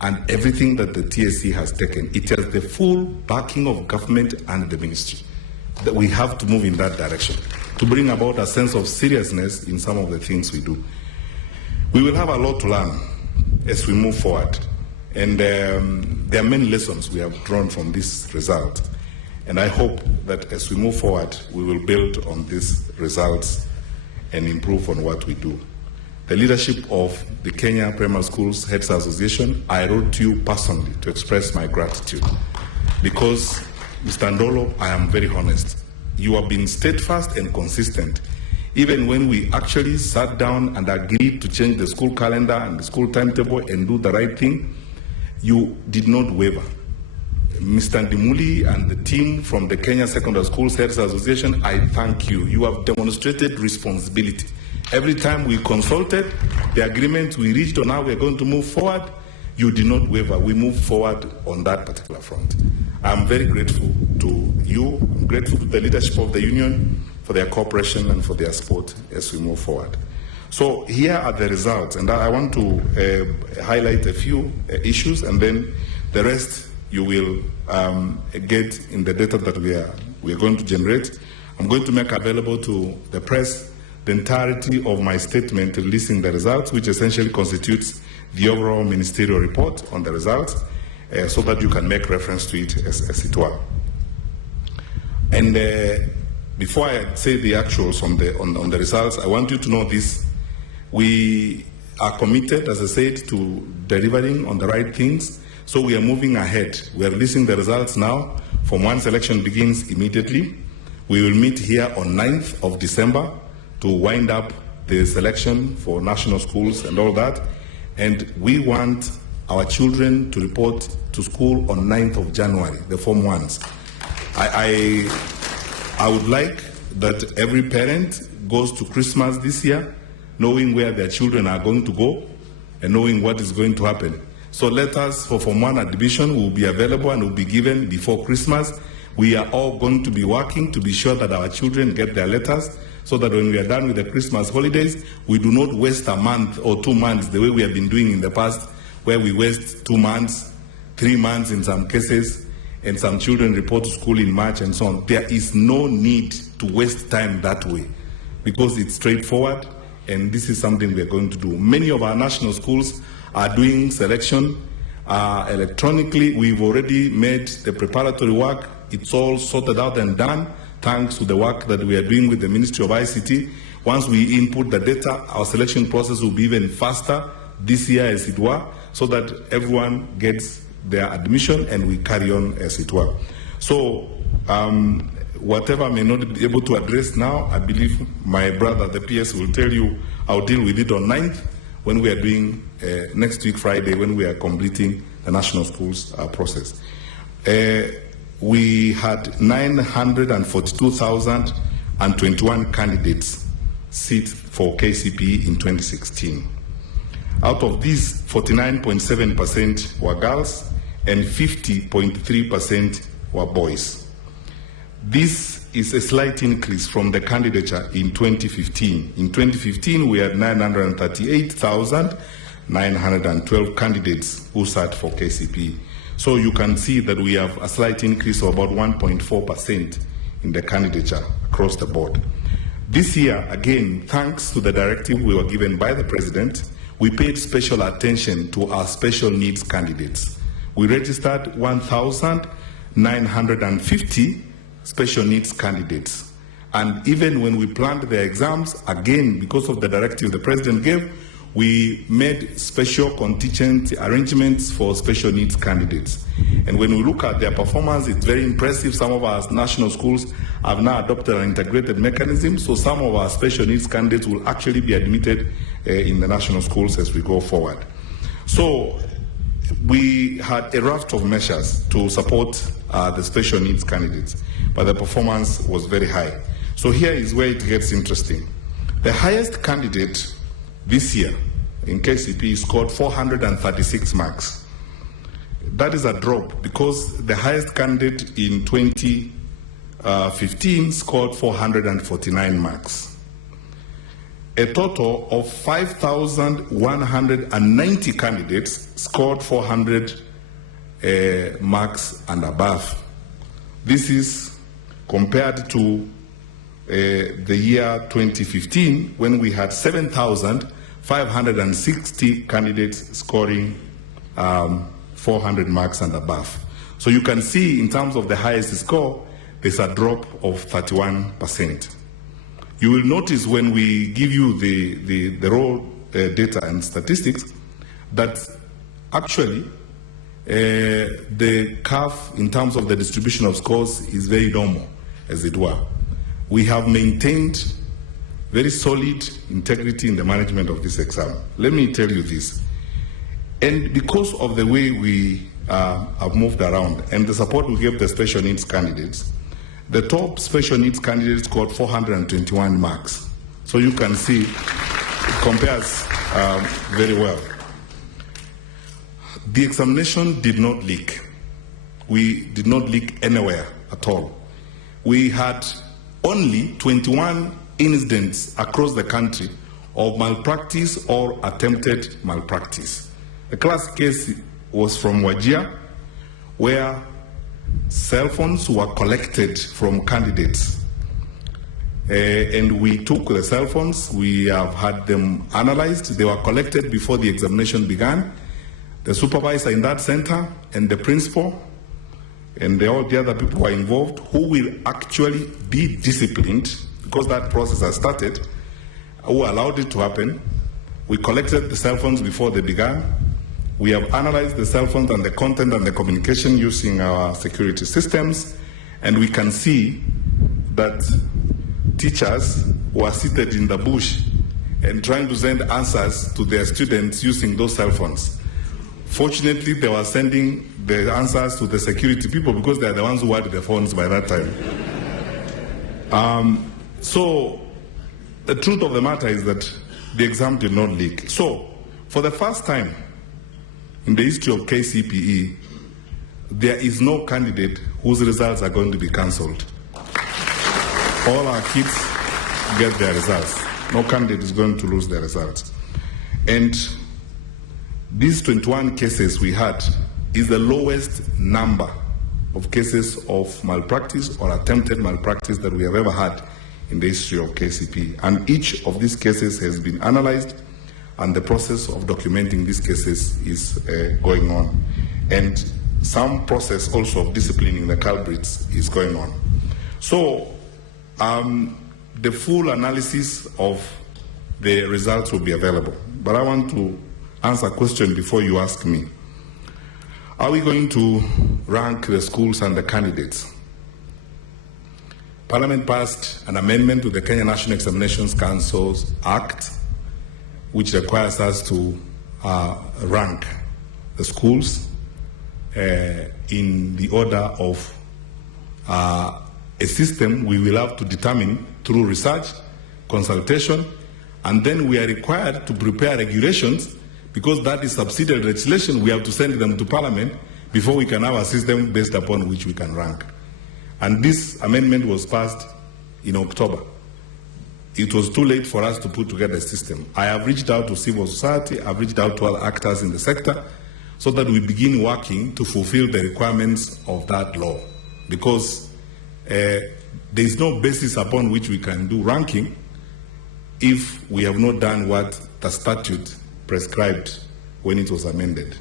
and everything that the TSC has taken. It has the full backing of government and the ministry. That we have to move in that direction to bring about a sense of seriousness in some of the things we do. We will have a lot to learn as we move forward. And there are many lessons we have drawn from this result. And I hope that as we move forward, we will build on these results and improve on what we do. The leadership of the Kenya Primary Schools Heads Association, I wrote to you personally to express my gratitude. Because, Mr. Ndolo, I am very honest. You have been steadfast and consistent. Even when we actually sat down and agreed to change the school calendar and the school timetable and do the right thing, you did not waver. Mr. Ndimuli and the team from the Kenya Secondary Schools Heads Association, I thank you. You have demonstrated responsibility. Every time we consulted, the agreement we reached on how we are going to move forward, you did not waver. We moved forward on that particular front. I'm very grateful to you. I'm grateful to the leadership of the union for their cooperation and for their support as we move forward. So here are the results, and I want to highlight a few issues, and then the rest you will get in the data that we are going to generate. I'm going to make available to the press the entirety of my statement releasing the results, which essentially constitutes the overall ministerial report on the results, so that you can make reference to it as it were. And before I say the actuals on the results, I want you to know this. We are committed, as I said, to delivering on the right things, so we are moving ahead. We are releasing the results now. Form 1 selection begins immediately. We will meet here on 9th of December to wind up the selection for national schools and all that. And we want our children to report to school on 9th of January, the Form 1s. I would like that every parent goes to Christmas this year knowing where their children are going to go and knowing what is going to happen. So letters for Form 1 admission will be available and will be given before Christmas. We are all going to be working to be sure that our children get their letters, so that when we are done with the Christmas holidays, we do not waste a month or 2 months the way we have been doing in the past, where we waste 2 months, 3 months in some cases, and some children report to school in March and so on. There is no need to waste time that way, because it's straightforward, and this is something we are going to do. Many of our national schools are doing selection electronically. We've already made the preparatory work. It's all sorted out and done, thanks to the work that we are doing with the Ministry of ICT. Once we input the data, our selection process will be even faster this year, as it were, so that everyone gets their admission and we carry on as it were. So whatever I may not be able to address now, I believe my brother, the PS, will tell you I'll deal with it on 9th when we are doing, next week Friday, when we are completing the national schools process. We had 942,021 candidates sit for KCPE in 2016. Out of these, 49.7% were girls and 50.3% were boys. This is a slight increase from the candidature in 2015. In 2015, we had 938,912 candidates who sat for KCPE. So you can see that we have a slight increase of about 1.4% in the candidature across the board. This year, again, thanks to the directive we were given by the President, we paid special attention to our special needs candidates. We registered 1,950 special needs candidates. And even when we planned their exams, again, because of the directive the President gave, we made special contingent arrangements for special needs candidates. And when we look at their performance, it's very impressive. Some of our national schools have now adopted an integrated mechanism, so some of our special needs candidates will actually be admitted in the national schools as we go forward. So we had a raft of measures to support the special needs candidates, but the performance was very high. So here is where it gets interesting. The highest candidate this year in KCPE scored 436 marks. That is a drop because the highest candidate in 2015 scored 449 marks. A total of 5,190 candidates scored 400 marks and above. This is compared to the year 2015, when we had 7,560 candidates scoring 400 marks and above. So you can see in terms of the highest score, there's a drop of 31%. You will notice when we give you the raw data and statistics that actually the curve in terms of the distribution of scores is very normal, as it were. We have maintained very solid integrity in the management of this exam. Let me tell you this. And because of the way we have moved around and the support we gave the special needs candidates, the top special needs candidates scored 421 marks. So you can see it compares very well. The examination did not leak. We did not leak anywhere at all. We had only 21 incidents across the country of malpractice or attempted malpractice. The classic case was from Wajir, where cell phones were collected from candidates. And we took the cell phones, we have had them analyzed, they were collected before the examination began. The supervisor in that center and the principal and all the other people who are involved, who will actually be disciplined, because that process has started, who allowed it to happen. We collected the cell phones before they began. We have analyzed the cell phones and the content and the communication using our security systems, and we can see that teachers were seated in the bush and trying to send answers to their students using those cell phones. Fortunately, they were sending the answers to the security people because they are the ones who had the phones by that time. So the truth of the matter is that the exam did not leak. So for the first time in the history of KCPE, there is no candidate whose results are going to be cancelled. All our kids get their results. No candidate is going to lose their results. And these 21 cases we had is the lowest number of cases of malpractice or attempted malpractice that we have ever had in the history of KCPE. And each of these cases has been analyzed, and the process of documenting these cases is going on. And some process also of disciplining the culprits is going on. So the full analysis of the results will be available. But I want to answer a question before you ask me. Are we going to rank the schools and the candidates? Parliament passed an amendment to the Kenya National Examinations Council's Act, which requires us to rank the schools in the order of a system we will have to determine through research, consultation, and then we are required to prepare regulations, because that is subsidiary legislation. We have to send them to Parliament before we can have a system based upon which we can rank. And this amendment was passed in October. It was too late for us to put together a system. I have reached out to civil society, I've reached out to other actors in the sector, so that we begin working to fulfill the requirements of that law. Because there is no basis upon which we can do ranking if we have not done what the statute prescribed when it was amended.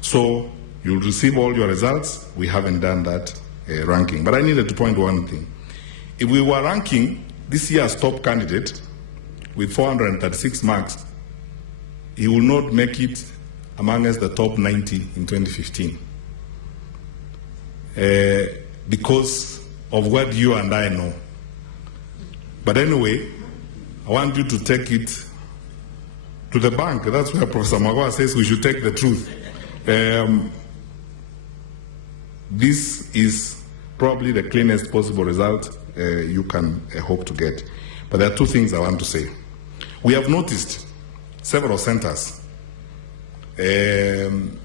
So you'll receive all your results. We haven't done that ranking. But I needed to point one thing. If we were ranking this year's top candidate with 436 marks, he will not make it amongst the top 90 in 2015. Because of what you and I know. But anyway, I want you to take it to the bank. That's where Professor MAGOHA says we should take the truth. This is probably the cleanest possible result you can hope to get. But there are two things I want to say. We have noticed several centers. You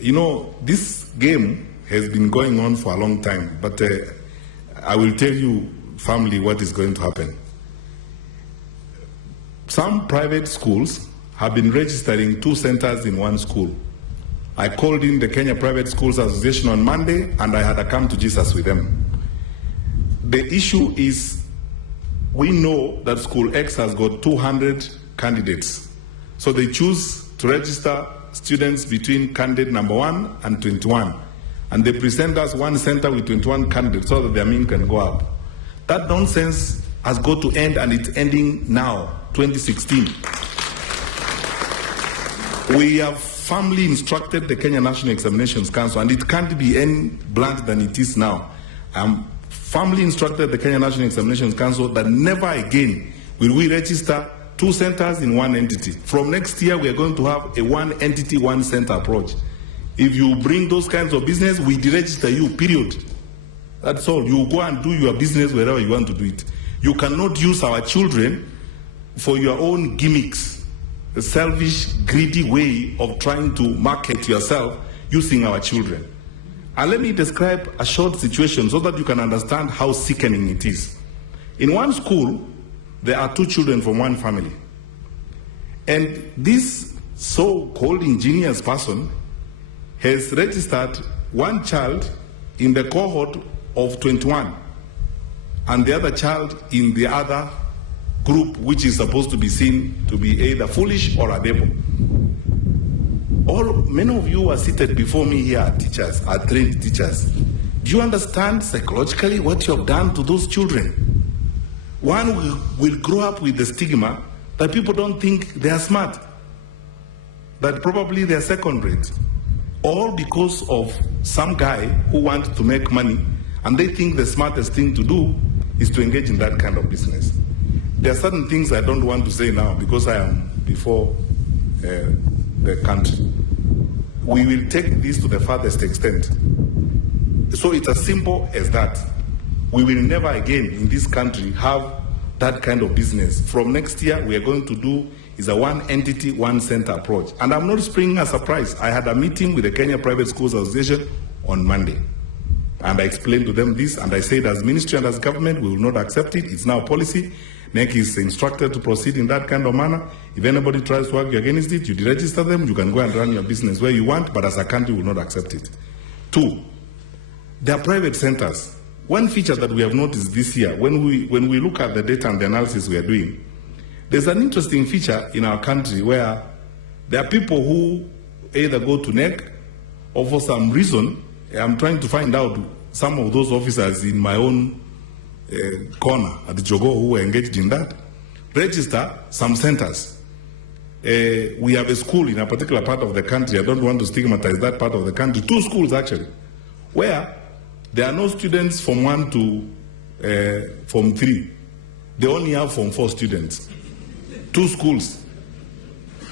know, this game has been going on for a long time, but I will tell you, family, what is going to happen. Some private schools have been registering 2 centers in one school. I called in the Kenya Private Schools Association on Monday, and I had a come to Jesus with them. The issue is, we know that School X has got 200 candidates. So they choose to register students between candidate number 1 and 21. And they present us one center with 21 candidates so that their mean can go up. That nonsense has got to end, and it's ending now, 2016. We have firmly instructed the Kenya National Examinations Council, and it can't be any blunt than it is now. Firmly instructed the Kenya National Examinations Council that never again will we register 2 centers in one entity. From next year, we are going to have a one entity, one center approach. If you bring those kinds of business, we deregister you, period. That's all. You go and do your business wherever you want to do it. You cannot use our children for your own gimmicks, a selfish, greedy way of trying to market yourself using our children. And let me describe a short situation so that you can understand how sickening it is. In one school, there are 2 children from one family. And this so-called ingenious person has registered one child in the cohort of 21 and the other child in the other group, which is supposed to be seen to be either foolish or adable. Many of you are seated before me here are teachers, are trained teachers. Do you understand psychologically what you have done to those children? One will grow up with the stigma that people don't think they are smart, that probably they are second rate, all because of some guy who wants to make money, and they think the smartest thing to do is to engage in that kind of business. There are certain things I don't want to say now because I am before the country. We will take this to the farthest extent. So it's as simple as that. We will never again in this country have that kind of business. From next year, we are going to do is a one entity, one center approach. And I'm not springing a surprise. I had a meeting with the Kenya Private Schools Association on Monday. And I explained to them this, and I said as ministry and as government, we will not accept it. It's now policy. NEC is instructed to proceed in that kind of manner. If anybody tries to argue against it, you deregister them, you can go and run your business where you want, but as a country, we will not accept it. 2, there are private centers. One feature that we have noticed this year, when we look at the data and the analysis we are doing, there's an interesting feature in our country where there are people who either go to NEC or for some reason, I'm trying to find out some of those officers in my own corner at the Jogo who were engaged in that, register some centers. We have a school in a particular part of the country, I don't want to stigmatize that part of the country, 2 schools actually, where there are no students from 1 to Form 3. They only have Form 4 students. 2 schools.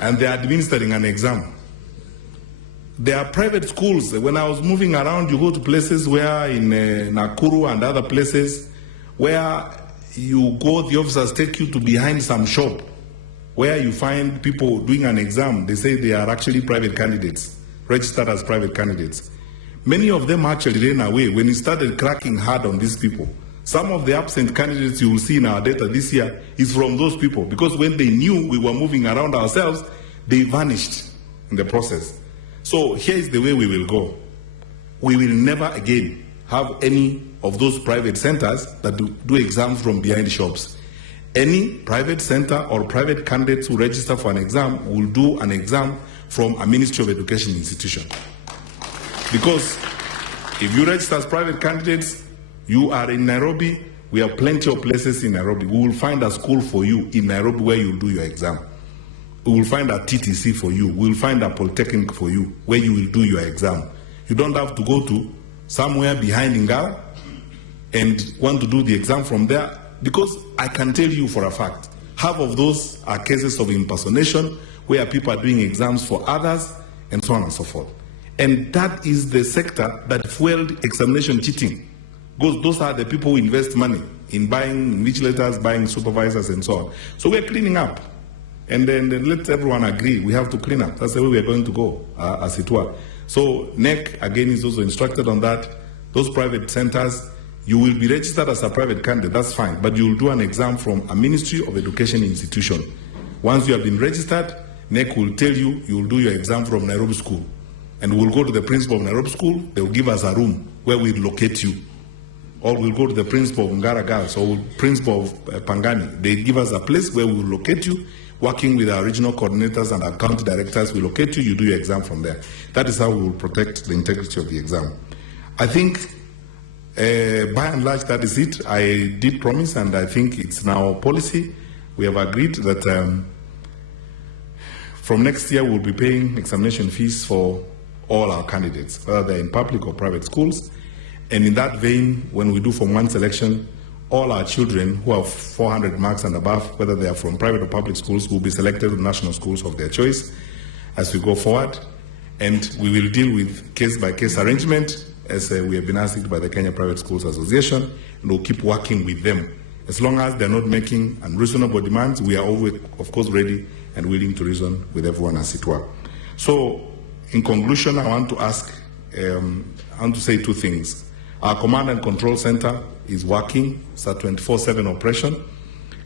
And they are administering an exam. There are private schools. When I was moving around, you go to places where in Nakuru and other places where you go, the officers take you to behind some shop where you find people doing an exam. They say they are actually private candidates, registered as private candidates. Many of them actually ran away when we started cracking hard on these people. Some of the absent candidates you will see in our data this year is from those people, because when they knew we were moving around ourselves, they vanished in the process. So here is the way we will go. We will never again have any of those private centers that do exams from behind shops. Any private center or private candidates who register for an exam will do an exam from a Ministry of Education institution. Because if you register as private candidates, you are in Nairobi, we have plenty of places in Nairobi. We will find a school for you in Nairobi where you will do your exam. We will find a TTC for you. We will find a polytechnic for you where you will do your exam. You don't have to go to somewhere behind Ngara and want to do the exam from there, because I can tell you for a fact, half of those are cases of impersonation where people are doing exams for others and so on and so forth. And that is the sector that fueled examination cheating. Because those are the people who invest money in buying invigilators, buying supervisors, and so on. So we're cleaning up. And then let everyone agree, we have to clean up. That's the way we're going to go, as it were. So NEC, again, is also instructed on that. Those private centers, you will be registered as a private candidate, that's fine, but you will do an exam from a Ministry of Education institution. Once you have been registered, NEC will tell you, you will do your exam from Nairobi School. And we'll go to the principal of Nairobi School, they will give us a room where we'll locate you. Or we'll go to the principal of Ngara Girls or principal of Pangani. They give us a place where we will locate you, working with our regional coordinators and our county directors. We locate you, you do your exam from there. That is how we will protect the integrity of the exam. I think, by and large, that is it. I did promise, and I think it's now policy. We have agreed that from next year we'll be paying examination fees for all our candidates, whether they're in public or private schools. And in that vein, when we do Form 1 selection, all our children who have 400 marks and above, whether they are from private or public schools, will be selected to national schools of their choice as we go forward. And we will deal with case-by-case arrangement, as we have been asked by the Kenya Private Schools Association, and we'll keep working with them. As long as they're not making unreasonable demands, we are always, of course, ready and willing to reason with everyone, as it were. So, in conclusion, I want to say 2 things. Our command and control center is working. It's a 24/7 operation.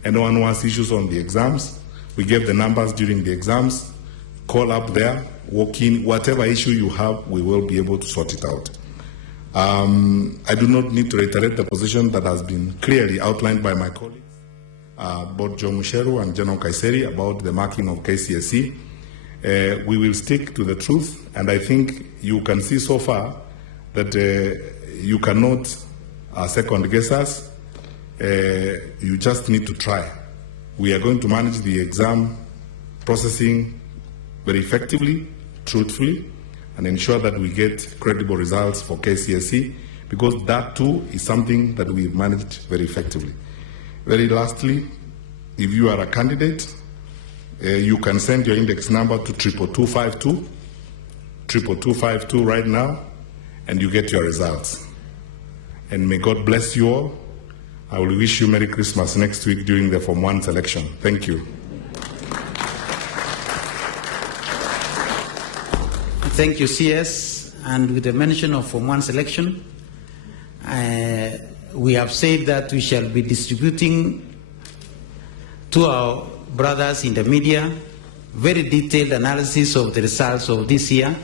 Anyone who has issues on the exams, we gave the numbers during the exams. Call up there, walk in. Whatever issue you have, we will be able to sort it out. I do not need to reiterate the position that has been clearly outlined by my colleagues, both Joe Musheru and General NKAISSERY, about the marking of KCSE. We will stick to the truth, and I think you can see so far that you cannot second guess us. You just need to try. We are going to manage the exam processing very effectively, truthfully, and ensure that we get credible results for KCSE, because that too is something that we've managed very effectively. Very lastly, if you are a candidate, you can send your index number to 22252, 22252 right now, and you get your results. And may God bless you all. I will wish you Merry Christmas next week during the Form 1 selection. Thank you. Thank you, CS. And with the mention of Form 1 selection, we have said that we shall be distributing to our brothers in the media very detailed analysis of the results of this year.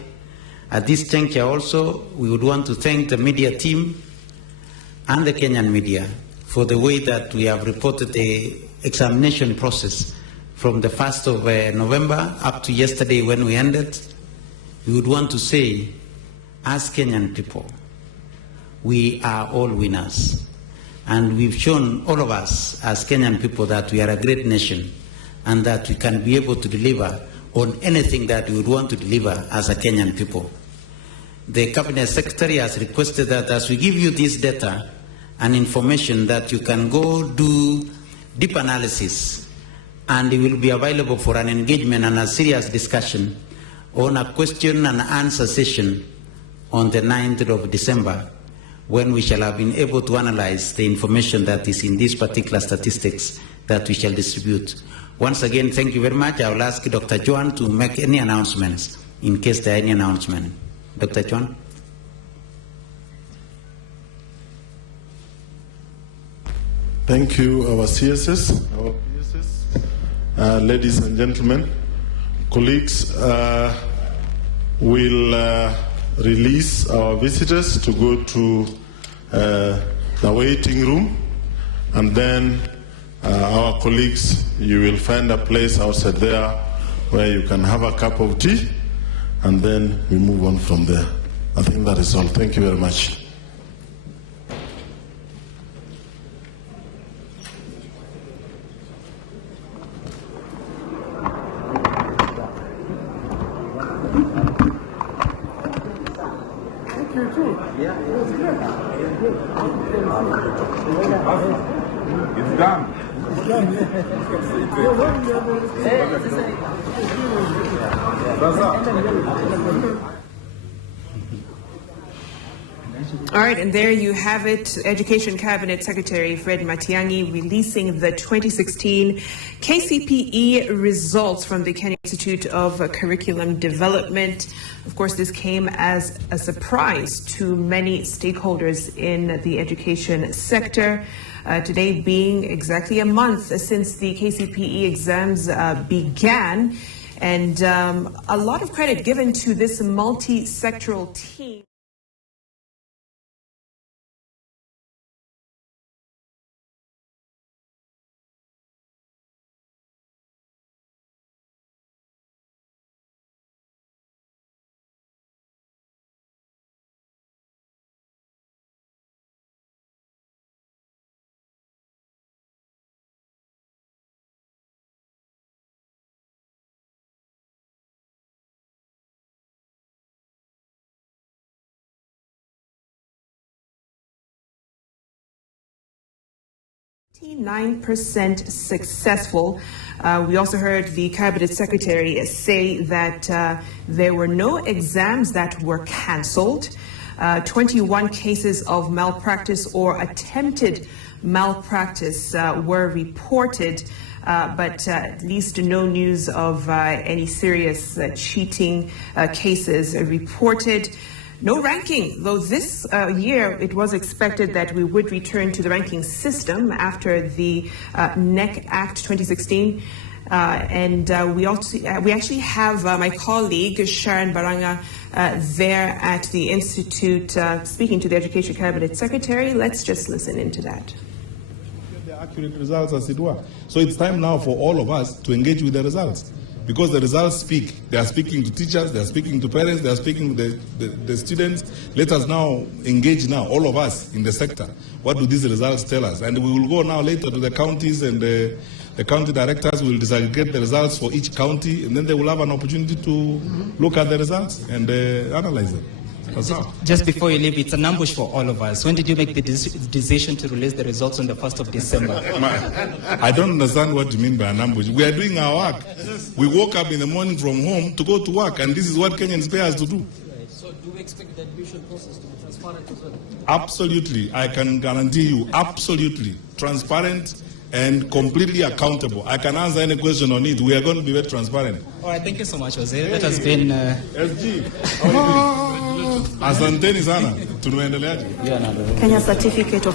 At this juncture also, we would want to thank the media team and the Kenyan media for the way that we have reported the examination process from the 1st of November up to yesterday when we ended. We would want to say, as Kenyan people, we are all winners. And we've shown, all of us as Kenyan people, that we are a great nation and that we can be able to deliver on anything that we would want to deliver as a Kenyan people. The Cabinet Secretary has requested that as we give you this data, and information that you can go do deep analysis, and it will be available for an engagement and a serious discussion on a question and answer session on the 9th of December, when we shall have been able to analyze the information that is in these particular statistics that we shall distribute. Once again, thank you very much. I will ask Dr. Joan to make any announcements in case there are any announcement. Dr. Joan. Thank you, our CSS, our PSS. Ladies and gentlemen, colleagues, we'll release our visitors to go to the waiting room, and then our colleagues, you will find a place outside there where you can have a cup of tea, and then we move on from there. I think that is all. Thank you very much. It's done. All right, and there you have it. Education Cabinet Secretary Fred Matiang'i releasing the 2016 KCPE results from the Kenya Institute of Curriculum Development. Of course, this came as a surprise to many stakeholders in the education sector. Today being exactly a month since the KCPE exams began, and a lot of credit given to this multi-sectoral team. %, successful. We also heard the Cabinet Secretary say that there were no exams that were cancelled. 21 cases of malpractice or attempted malpractice were reported, but at least no news of any serious cheating cases reported. No ranking, though this year it was expected that we would return to the ranking system after the NEC Act 2016. We actually have my colleague Sharon Baranga there at the Institute speaking to the Education Cabinet Secretary. Let's just listen into that. The accurate results, as it were. So it's time now for all of us to engage with the results. Because the results speak. They are speaking to teachers, they are speaking to parents, they are speaking to the students. Let us now engage now, all of us in the sector. What do these results tell us? And we will go now later to the counties, and the county directors will disaggregate the results for each county, and then they will have an opportunity to look at the results and analyze them. Just before you leave, it's an ambush for all of us. When did you make the decision to release the results on the 1st of December? I don't understand what you mean by an ambush. We are doing our work. We woke up in the morning from home to go to work, and this is what Kenyans pay us to do. So do we expect the admission process to be transparent as well? Absolutely. I can guarantee you, absolutely. Transparent and completely accountable. I can answer any question on it. We are going to be very transparent. All right, thank you so much, Jose. That has been... SG. Asanteni sana. Tunaendeleaje? Kenya certificate of...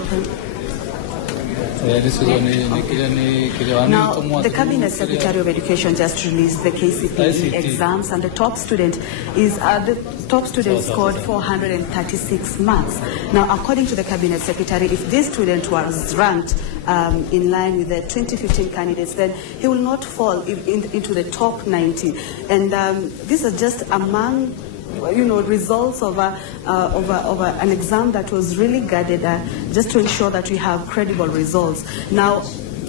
Now, the Cabinet Secretary of Education just released the KCPE exams, and the top student scored 436 marks. Now, according to the Cabinet Secretary, if this student was ranked in line with the 2015 candidates, then he will not fall into the top 90. And these are just among results of an exam that was really guarded just to ensure that we have credible results. Now,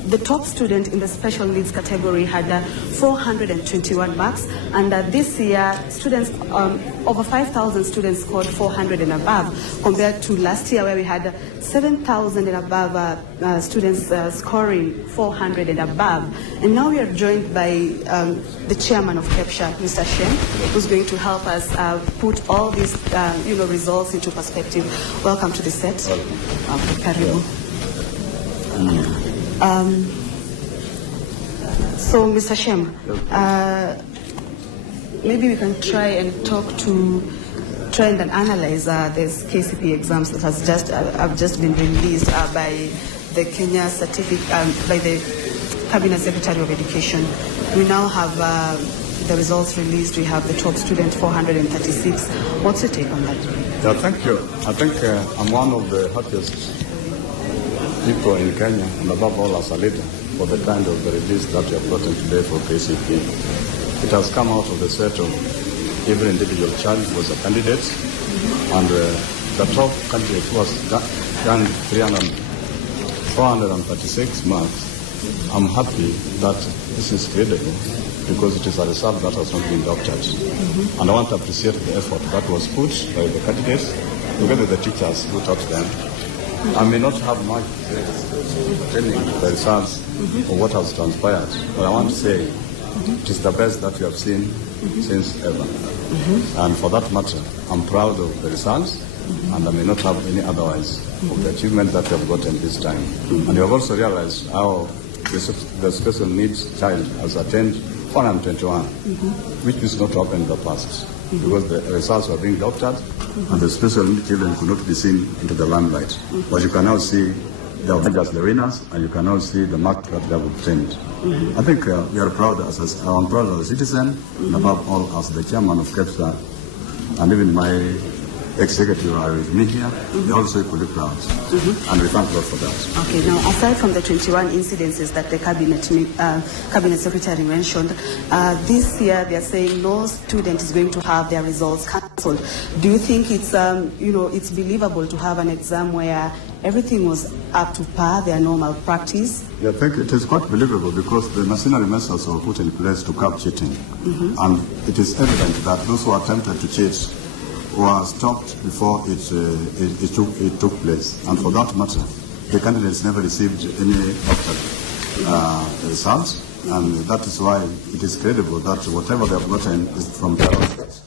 the top student in the special needs category had 421 marks, and this year students, over 5,000 students scored 400 and above, compared to last year where we had 7,000 and above students scoring 400 and above. And now we are joined by the chairman of KEPSHA, Mr. Shem, who's going to help us put all these results into perspective. Welcome to the set. Karibu. So, Mr. Shem, maybe we can try and analyze these KCPE exams that have just been released by the Kenya by the Cabinet Secretary of Education. We now have the results released. We have the top student 436. What's your take on that? Yeah, thank you. I think I'm one of the happiest people in Kenya, and above all as a leader, for the kind of the release that we have gotten today for KCPE. It has come out of the set of every individual child was a candidate, and the top candidate was done 436 marks. I'm happy that this is credible because it is a result that has not been doctored. And I want to appreciate the effort that was put by the candidates together with the teachers who taught them. I may not have much telling the results of what has transpired, but I want to say it is the best that we have seen since ever. And for that matter, I'm proud of the results, and I may not have any otherwise of the achievement that we have gotten this time. And you have also realized how the special needs child has attained 421, which is not happened in the past, because the results were being doctored, and the special needs children could not be seen into the limelight. But you can now see they are just the winners, and you can now see the mark that they have obtained. I think we are proud I'm proud as a citizen, and above all as the chairman of KEPSHA, and even my executive are with me here. They're also equally proud, and we thank God for that. Okay, now aside from the 21 incidences that the cabinet secretary mentioned, this year they are saying no student is going to have their results cancelled. Do you think it's it's believable to have an exam where everything was up to par, their normal practice? Yeah, I think it is quite believable because the machinery measures were put in place to curb cheating, and it is evident that those who attempted to cheat were stopped before it took place. And for that matter, the candidates never received any doctored results, and that is why it is credible that whatever they have gotten is from their offset.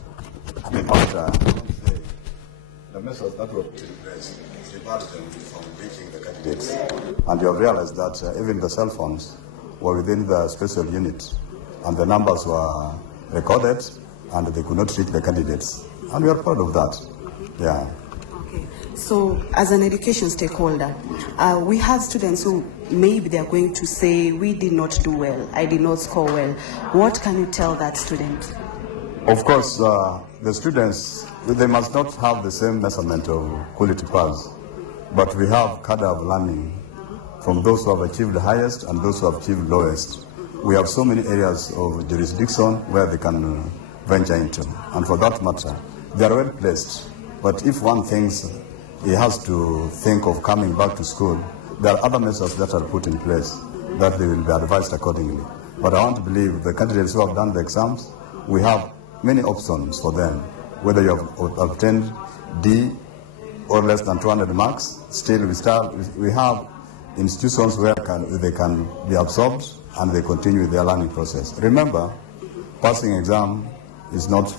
The measures that were put in place debarred them from reaching the candidates. And you have realized that even the cell phones were within the special unit, and the numbers were recorded, and they could not reach the candidates. And we are proud of that. Yeah. Okay. So, as an education stakeholder, we have students who maybe they are going to say, we did not do well, I did not score well. What can you tell that student? Of course, the students, they must not have the same measurement of quality paths, but we have cadre of learning from those who have achieved the highest and those who have achieved lowest. We have so many areas of jurisdiction where they can venture into, and for that matter, they are well placed. But if one thinks he has to think of coming back to school, there are other measures that are put in place that they will be advised accordingly. But I want to believe the candidates who have done the exams, we have many options for them. Whether you have obtained D or less than 200 marks, still we have institutions where they can be absorbed and they continue with their learning process. Remember, passing exam is not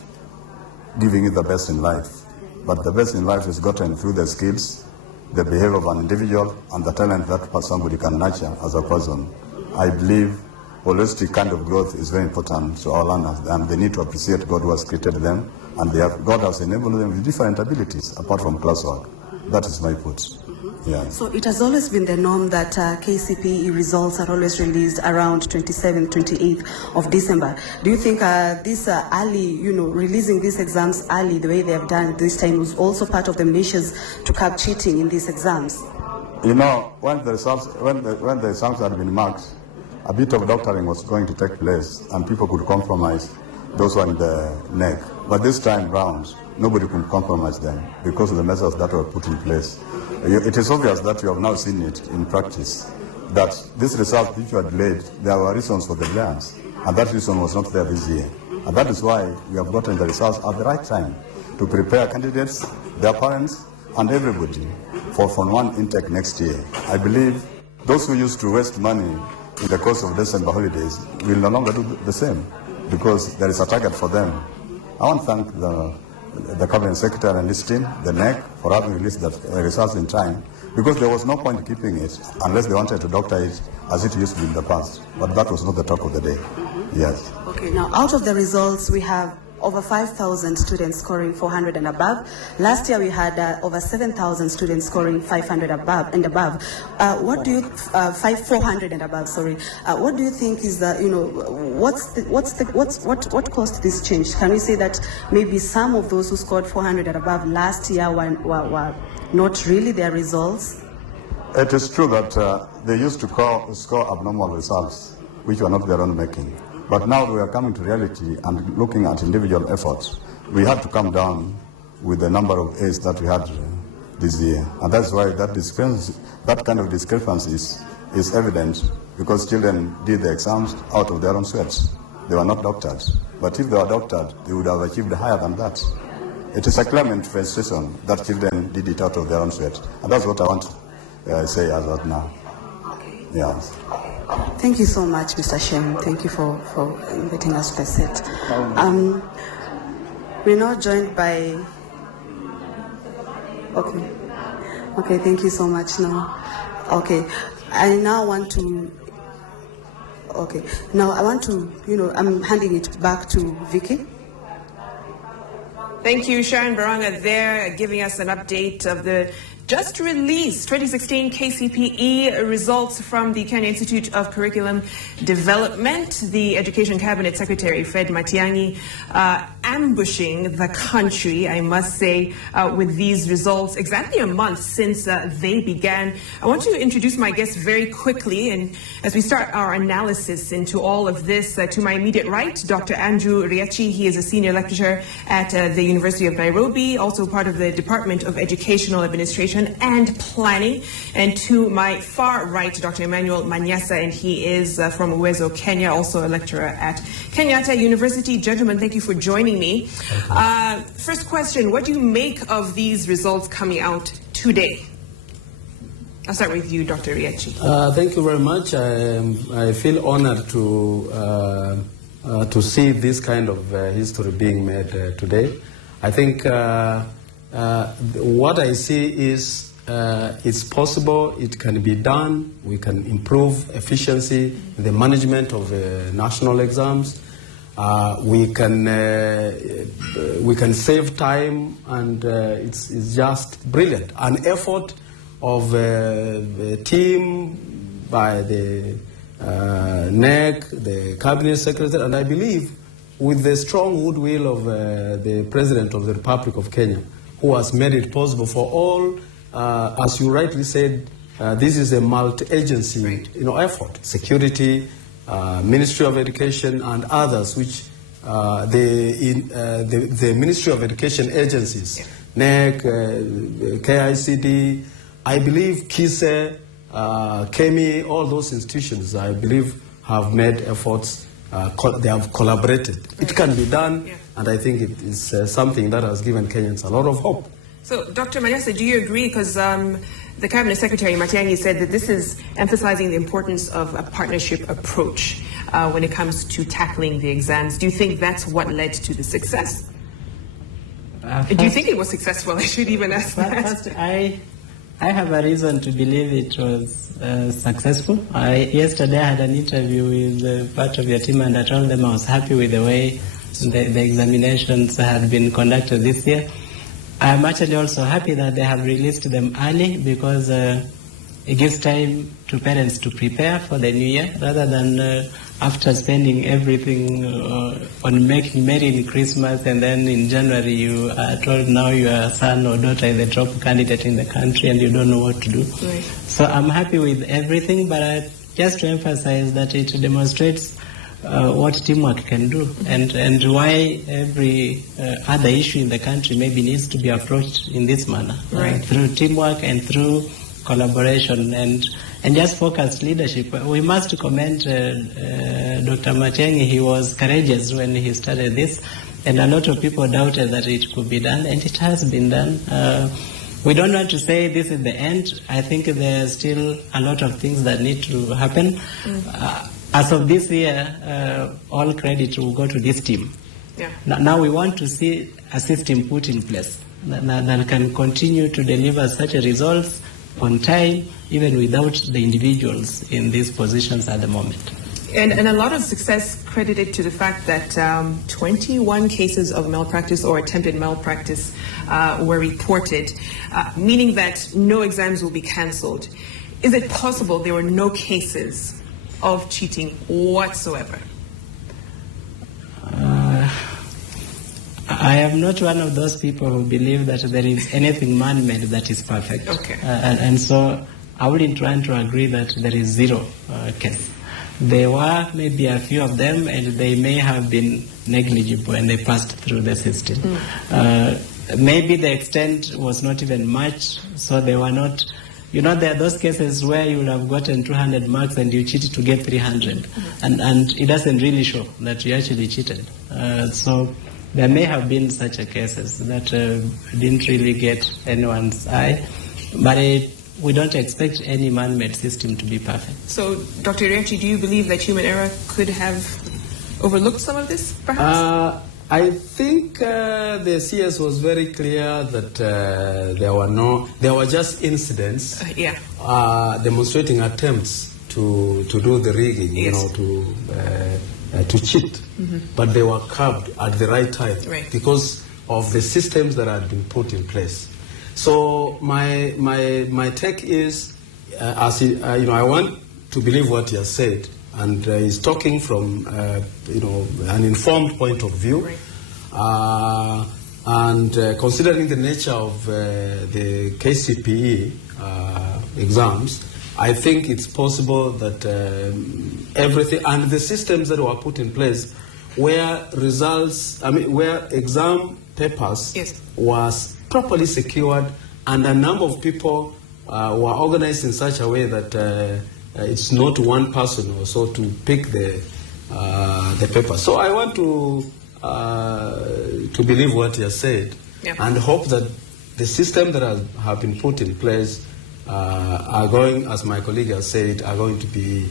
giving you the best in life, but the best in life is gotten through the skills, the behavior of an individual, and the talent that somebody can nurture as a person. I believe holistic kind of growth is very important to our learners, and they need to appreciate God who has created them, and God has enabled them with different abilities apart from classwork. That is my put. Yeah. So it has always been the norm that KCPE results are always released around 27th, 28th of December. Do you think this early, releasing these exams early, the way they have done this time, was also part of the measures to curb cheating in these exams? When the exams had been marked, a bit of doctoring was going to take place, and people could compromise those who are in the neck. But this time round, nobody could compromise them because of the measures that were put in place. It is obvious that you have now seen it in practice. that this result which were delayed, there were reasons for the delays, and that reason was not there this year. And that is why we have gotten the results at the right time to prepare candidates, their parents, and everybody for Form 1 intake next year. I believe those who used to waste money in the course of December holidays will no longer do the same, because there is a target for them. I want to thank the Cabinet Secretary and his team, the NEC, for having released the results in time, because there was no point keeping it unless they wanted to doctor it as it used to be in the past. But that was not the talk of the day. Yes. Okay, now out of the results, we have over 5,000 students scoring 400 and above. Last year we had over 7,000 students scoring 500 above and above. What do you 400 and above? Sorry. What do you think is the what caused this change? Can we say that maybe some of those who scored 400 and above last year were not really their results? It is true that they used to score abnormal results, which were not their own making. But now we are coming to reality and looking at individual efforts. We had to come down with the number of A's that we had this year. And that's why that kind of discrepancy is evident, because children did the exams out of their own sweats. They were not doctored. But if they were doctored, they would have achieved higher than that. It is a clear manifestation that children did it out of their own sweat. And that's what I want to say as of now. Okay. Yes. Thank you so much, Mr. Shem. Thank you for inviting us to the set. We're now joined by... Okay, thank you so much. Okay, I now want to... Okay, now I want to, I'm handing it back to Vicky. Thank you, Sharon Baranga there, giving us an update of the just released 2016 KCPE results from the Kenya Institute of Curriculum Development. The Education Cabinet Secretary, Fred Matiang'i, ambushing the country, I must say, with these results exactly a month since they began. I want to introduce my guests very quickly, and as we start our analysis into all of this, to my immediate right, Dr. Andrew Riachi. He is a senior lecturer at the University of Nairobi, also part of the Department of Educational Administration and Planning. And to my far right, Dr. Emmanuel Manyasa, and he is from Uwezo, Kenya, also a lecturer at Kenyatta University. Gentlemen, thank you for joining me. First question, what do you make of these results coming out today? I'll start with you, Dr. Riachi. Thank you very much. I feel honored to see this kind of history being made today. I think what I see is it's possible, it can be done, we can improve efficiency in the management of national exams, we can save time, and it's just brilliant. An effort of a team by the NEC, the Cabinet Secretary, and I believe with the strong goodwill of the President of the Republic of Kenya, who has made it possible for all, as you rightly said, this is a multi-agency effort, security, Ministry of Education, and others, which the Ministry of Education agencies, NEC, KICD, I believe KCSE, KME, all those institutions, I believe, have made efforts, they have collaborated. It can be done, and I think it is something that has given Kenyans a lot of hope. So, Dr. Manyasa, do you agree? Because the Cabinet Secretary, Matiang'i, said that this is emphasizing the importance of a partnership approach when it comes to tackling the exams. Do you think that's what led to the success? Do you think it was successful? I should even ask that. First, I have a reason to believe it was successful. Yesterday I had an interview with part of your team, and I told them I was happy with the way the examinations had been conducted this year. I'm actually also happy that they have released them early, because it gives time to parents to prepare for the new year, rather than after spending everything on making merry in Christmas, and then in January you are told now your son or daughter is the top candidate in the country and you don't know what to do. Right. So I'm happy with everything, but just to emphasize that it demonstrates what teamwork can do, and why every other issue in the country maybe needs to be approached in this manner, through teamwork and through collaboration. And and just focused leadership. We must commend Dr. Matiang'i. He was courageous when he started this, and a lot of people doubted that it could be done, and it has been done. We don't want to say this is the end. I think there's still a lot of things that need to happen. As of this year, all credit will go to this team. Yeah. Now we want to see a system put in place that can continue to deliver such a results on time, even without the individuals in these positions at the moment. And a lot of success credited to the fact that 21 cases of malpractice or attempted malpractice were reported, meaning that no exams will be cancelled. Is it possible there were no cases of cheating whatsoever? I am not one of those people who believe that there is anything man-made that is perfect. Okay. And so I wouldn't want to agree that there is zero case. There were maybe a few of them, and they may have been negligible and they passed through the system. Maybe the extent was not even much, so they were not. You know, there are those cases where you would have gotten 200 marks and you cheated to get 300, and it doesn't really show that you actually cheated. So there may have been such a cases that didn't really get anyone's eye, but we don't expect any man-made system to be perfect. So, Dr. Riachi, do you believe that human error could have overlooked some of this, perhaps? I think the CS was very clear that there were just incidents demonstrating attempts to do the rigging, you know, to cheat, but they were curbed at the right time because of the systems that had been put in place. So my take is, I want to believe what he has said, and he's talking from an informed point of view, and considering the nature of the KCPE exams, I think it's possible that everything and the systems that were put in place, where exam papers was properly secured, and a number of people were organized in such a way that it's not one person or so to pick the paper. So I want to believe what he has said, and hope that the system that have been put in place are going, as my colleague has said, are going to be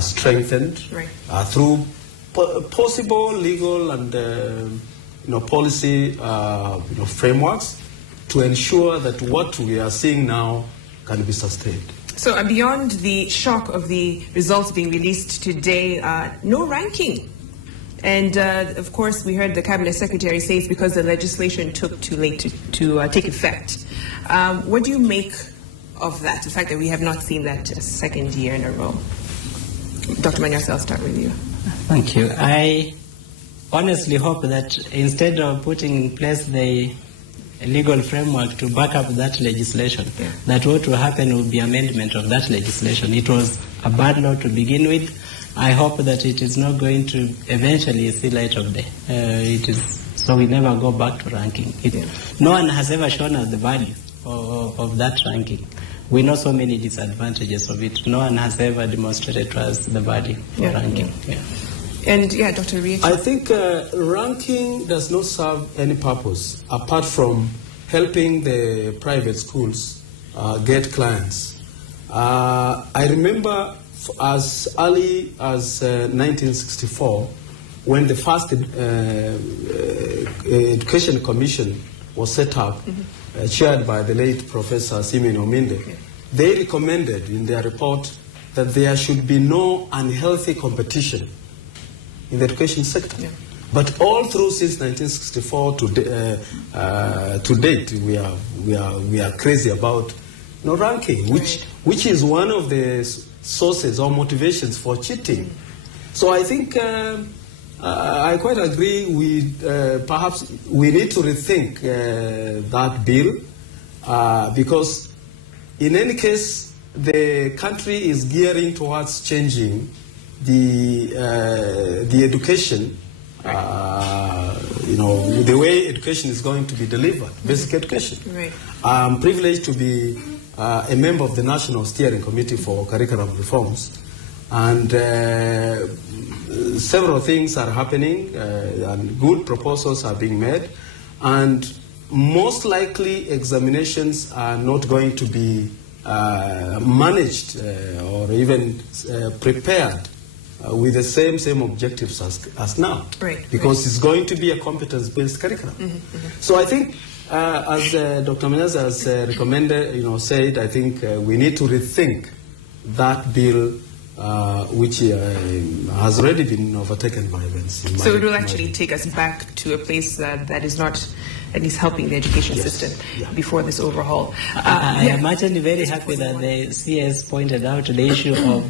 strengthened through possible legal and policy frameworks to ensure that what we are seeing now can be sustained. So beyond the shock of the results being released today, no ranking. And of course, we heard the Cabinet Secretary say it's because the legislation took too late to take effect. What do you make of that, the fact that we have not seen that a second year in a row? Dr. Manyasa, I'll start with you. Thank you. I honestly hope that instead of putting in place the legal framework to back up that legislation, that what will happen will be amendment of that legislation. It was a bad law to begin with. I hope that it is not going to eventually see light of day. So we never go back to ranking. No one has ever shown us the value of that ranking. We know so many disadvantages of it. No one has ever demonstrated to us the value of ranking. And Dr. Riachi. I think ranking does not serve any purpose apart from helping the private schools get clients. I remember as early as 1964, when the first Education Commission was set up, chaired by the late Professor Simeon Ominde, they recommended in their report that there should be no unhealthy competition in the education sector. But all through since 1964 to date, we are crazy about ranking, which is one of the sources or motivations for cheating. So I think I quite agree. Perhaps we need to rethink that bill because in any case the country is gearing towards changing the education, the way education is going to be delivered, basic education. I'm privileged to be a member of the National Steering Committee for Curriculum Reforms, and several things are happening, and good proposals are being made, and most likely examinations are not going to be managed or even prepared with the same objectives as now, because it's going to be a competence-based curriculum. So I think, as Dr. Menyasa has recommended, said, I think we need to rethink that bill, which has already been overtaken by events. So it will actually take us back to a place that is not at least helping the education system before this overhaul. I am actually very happy that the CS pointed out the issue of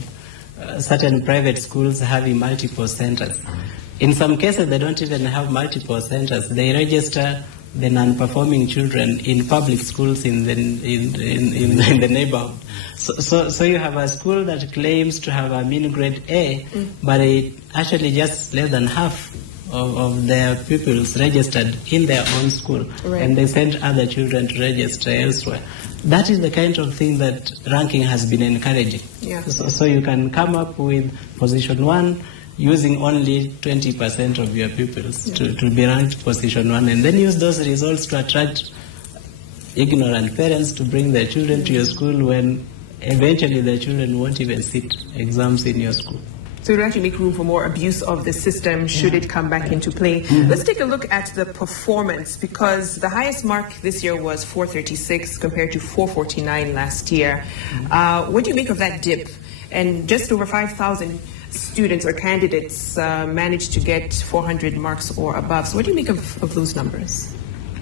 certain private schools having multiple centers. In some cases, they don't even have multiple centers. They register the non-performing children in public schools in the neighborhood. So you have a school that claims to have a mean grade A, but it actually just less than half of their pupils registered in their own school, and they send other children to register elsewhere. That is the kind of thing that ranking has been encouraging. So you can come up with position 1 using only 20% of your pupils to be ranked position 1, and then use those results to attract ignorant parents to bring their children to your school when eventually their children won't even sit exams in your school. So it will actually make room for more abuse of the system should it come back into play. Let's take a look at the performance, because the highest mark this year was 436 compared to 449 last year. What do you make of that dip? And just over 5,000 students or candidates managed to get 400 marks or above. So what do you make of those numbers?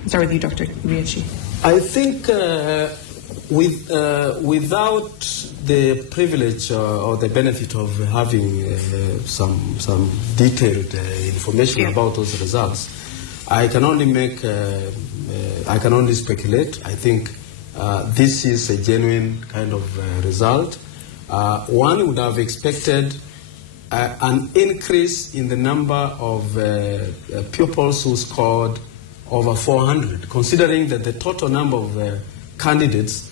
I'll start with you, Dr. Riachi. I think without the privilege or the benefit of having some detailed information about those results, I can only speculate. I think this is a genuine kind of result. One would have expected an increase in the number of pupils who scored over 400, considering that the total number of candidates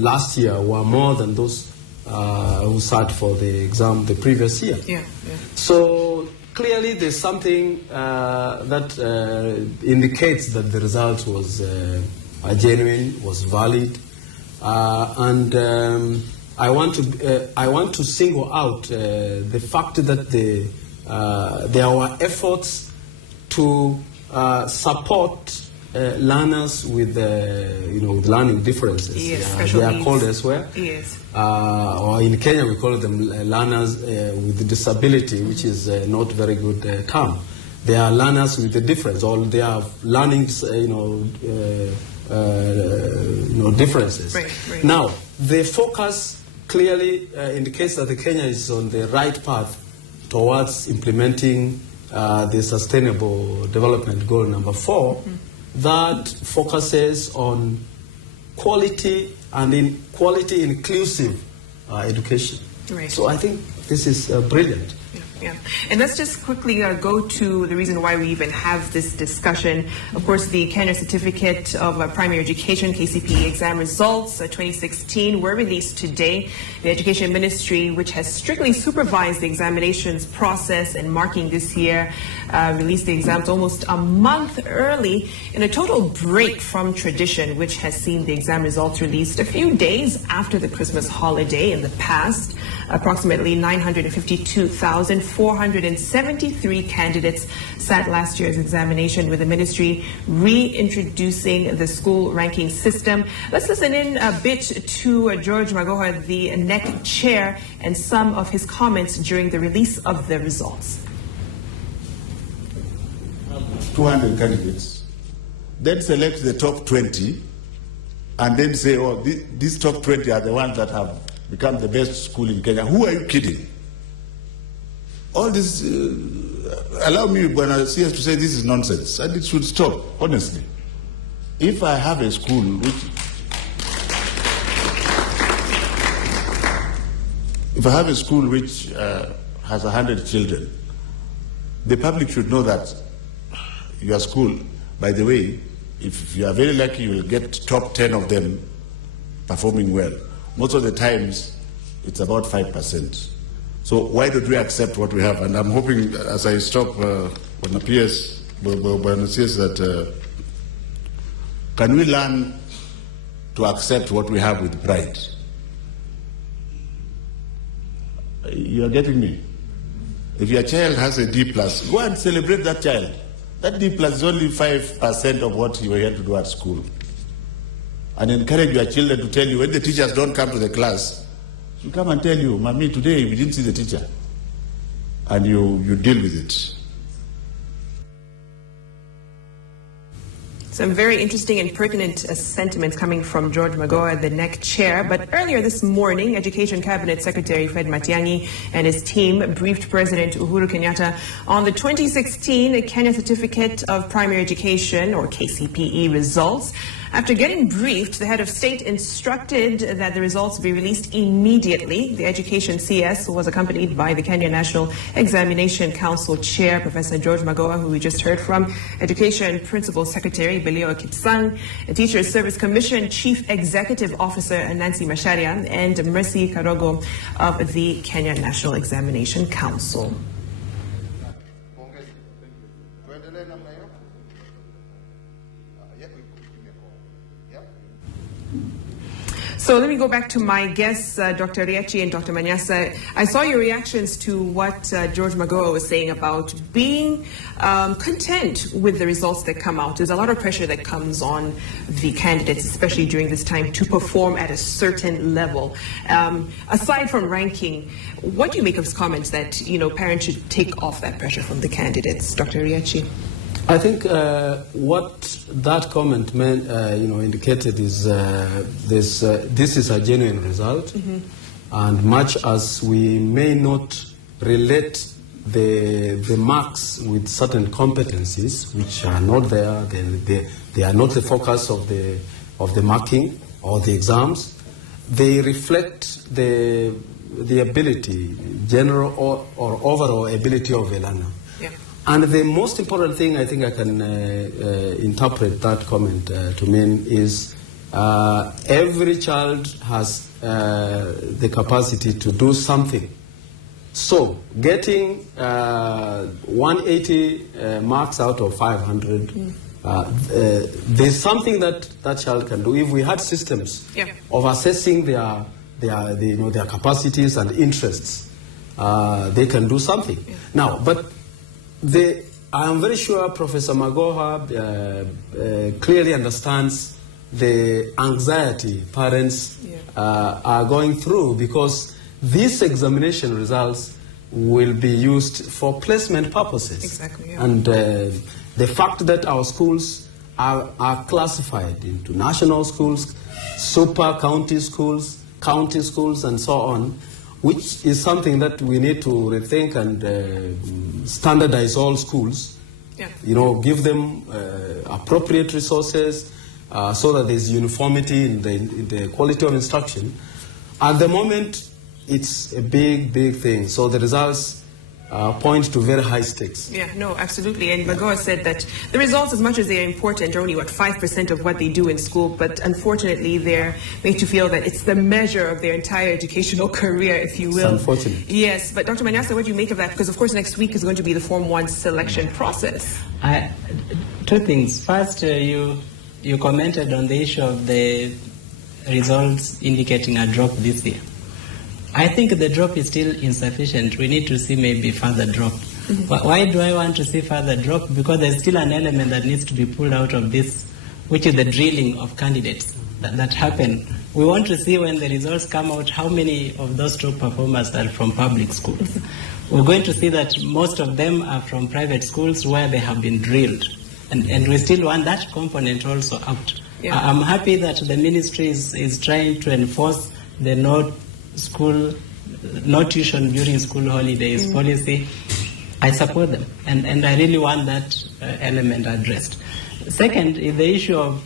last year were more than those who sat for the exam the previous year. So clearly there's something that indicates that the result was genuine, was valid, and I want to single out the fact that there were efforts to support learners with with learning differences. They are called elsewhere. Or in Kenya we call them learners with disability, which is not very good term. They are learners with a difference, or they are learning differences. Now the focus clearly indicates that the Kenya is on the right path towards implementing the Sustainable Development Goal number 4, that focuses on quality and inclusive education. So I think this is brilliant. And let's just quickly go to the reason why we even have this discussion. Of course, the Kenya Certificate of Primary Education, KCPE exam results 2016 were released today. The Education Ministry, which has strictly supervised the examinations process and marking this year, released the exams almost a month early, in a total break from tradition, which has seen the exam results released a few days after the Christmas holiday. In the past, approximately 952,473 candidates sat last year's examination, with the ministry reintroducing the school ranking system. Let's listen in a bit to George MAGOHA, the NEC chair, and some of his comments during the release of the results. 200 candidates, then select the top 20, and then say, oh, these top 20 are the ones that have become the best school in Kenya. Who are you kidding? All this, allow me, Bwana CS, to say this is nonsense, and it should stop, honestly. If I have a school which has 100 children, the public should know that your school, by the way, if you are very lucky, you will get top 10 of them performing well. Most of the times, it's about 5%. So why don't we accept what we have? And I'm hoping, as I stop when appears, that can we learn to accept what we have with pride? You are getting me? If your child has a D+, go and celebrate that child. That D+ is only 5% of what you are here to do at school. And encourage your children to tell you, when the teachers don't come to the class, you come and tell you, Mommy, today we didn't see the teacher. And you deal with it. Some very interesting and pertinent sentiments coming from George MAGOHA, the NEC chair. But earlier this morning, Education Cabinet Secretary Fred Matiang'i and his team briefed President Uhuru Kenyatta on the 2016 Kenya Certificate of Primary Education, or KCPE, results. After getting briefed, the head of state instructed that the results be released immediately. The Education CS was accompanied by the Kenya National Examination Council Chair, Professor George MAGOHA, who we just heard from, Education Principal Secretary Belio Kipsang, Teachers Service Commission Chief Executive Officer Nancy Macharia, and Mercy Karogo of the Kenya National Examination Council. So let me go back to my guests, Dr. Riachi and Dr. Manyasa. I saw your reactions to what George MAGOHA was saying about being content with the results that come out. There's a lot of pressure that comes on the candidates, especially during this time, to perform at a certain level. Aside from ranking, what do you make of his comments that, you know, parents should take off that pressure from the candidates? Dr. Riachi? I think what that comment meant, indicated is this is a genuine result, and much as we may not relate the marks with certain competencies which are not there, they are not the focus of the marking or the exams. They reflect the ability, general or overall ability of a learner. And the most important thing I think I can interpret that comment to mean is every child has the capacity to do something. So getting 180 marks out of 500, there's something that child can do. If we had systems of assessing their capacities and interests, they can do something. Now, but I am very sure Professor MAGOHA clearly understands the anxiety parents are going through, because these examination results will be used for placement purposes. Exactly. Yeah. And the fact that our schools are classified into national schools, super county schools, and so on, which is something that we need to rethink and standardize all schools. Give them appropriate resources so that there's uniformity in the quality of instruction. At the moment, it's a big thing. So the results point to very high stakes. Yeah, no, absolutely. And MAGOHA said that the results, as much as they are important, are only, 5% of what they do in school. But unfortunately, they're made to feel that it's the measure of their entire educational career, if you will. It's unfortunate. Yes, but Dr. Manyasa, what do you make of that? Because, of course, next week is going to be the Form 1 selection process. Two things. First, you commented on the issue of the results indicating a drop this year. I think the drop is still insufficient. We need to see maybe further drop. Why do I want to see further drop? Because there's still an element that needs to be pulled out of this, which is the drilling of candidates that happen. We want to see when the results come out how many of those top performers are from public schools. We're going to see that most of them are from private schools where they have been drilled. And we still want that component also out. Yeah. I'm happy that the ministry is trying to enforce the no tuition during school holidays policy. I support them, and I really want that element addressed. Second is the issue of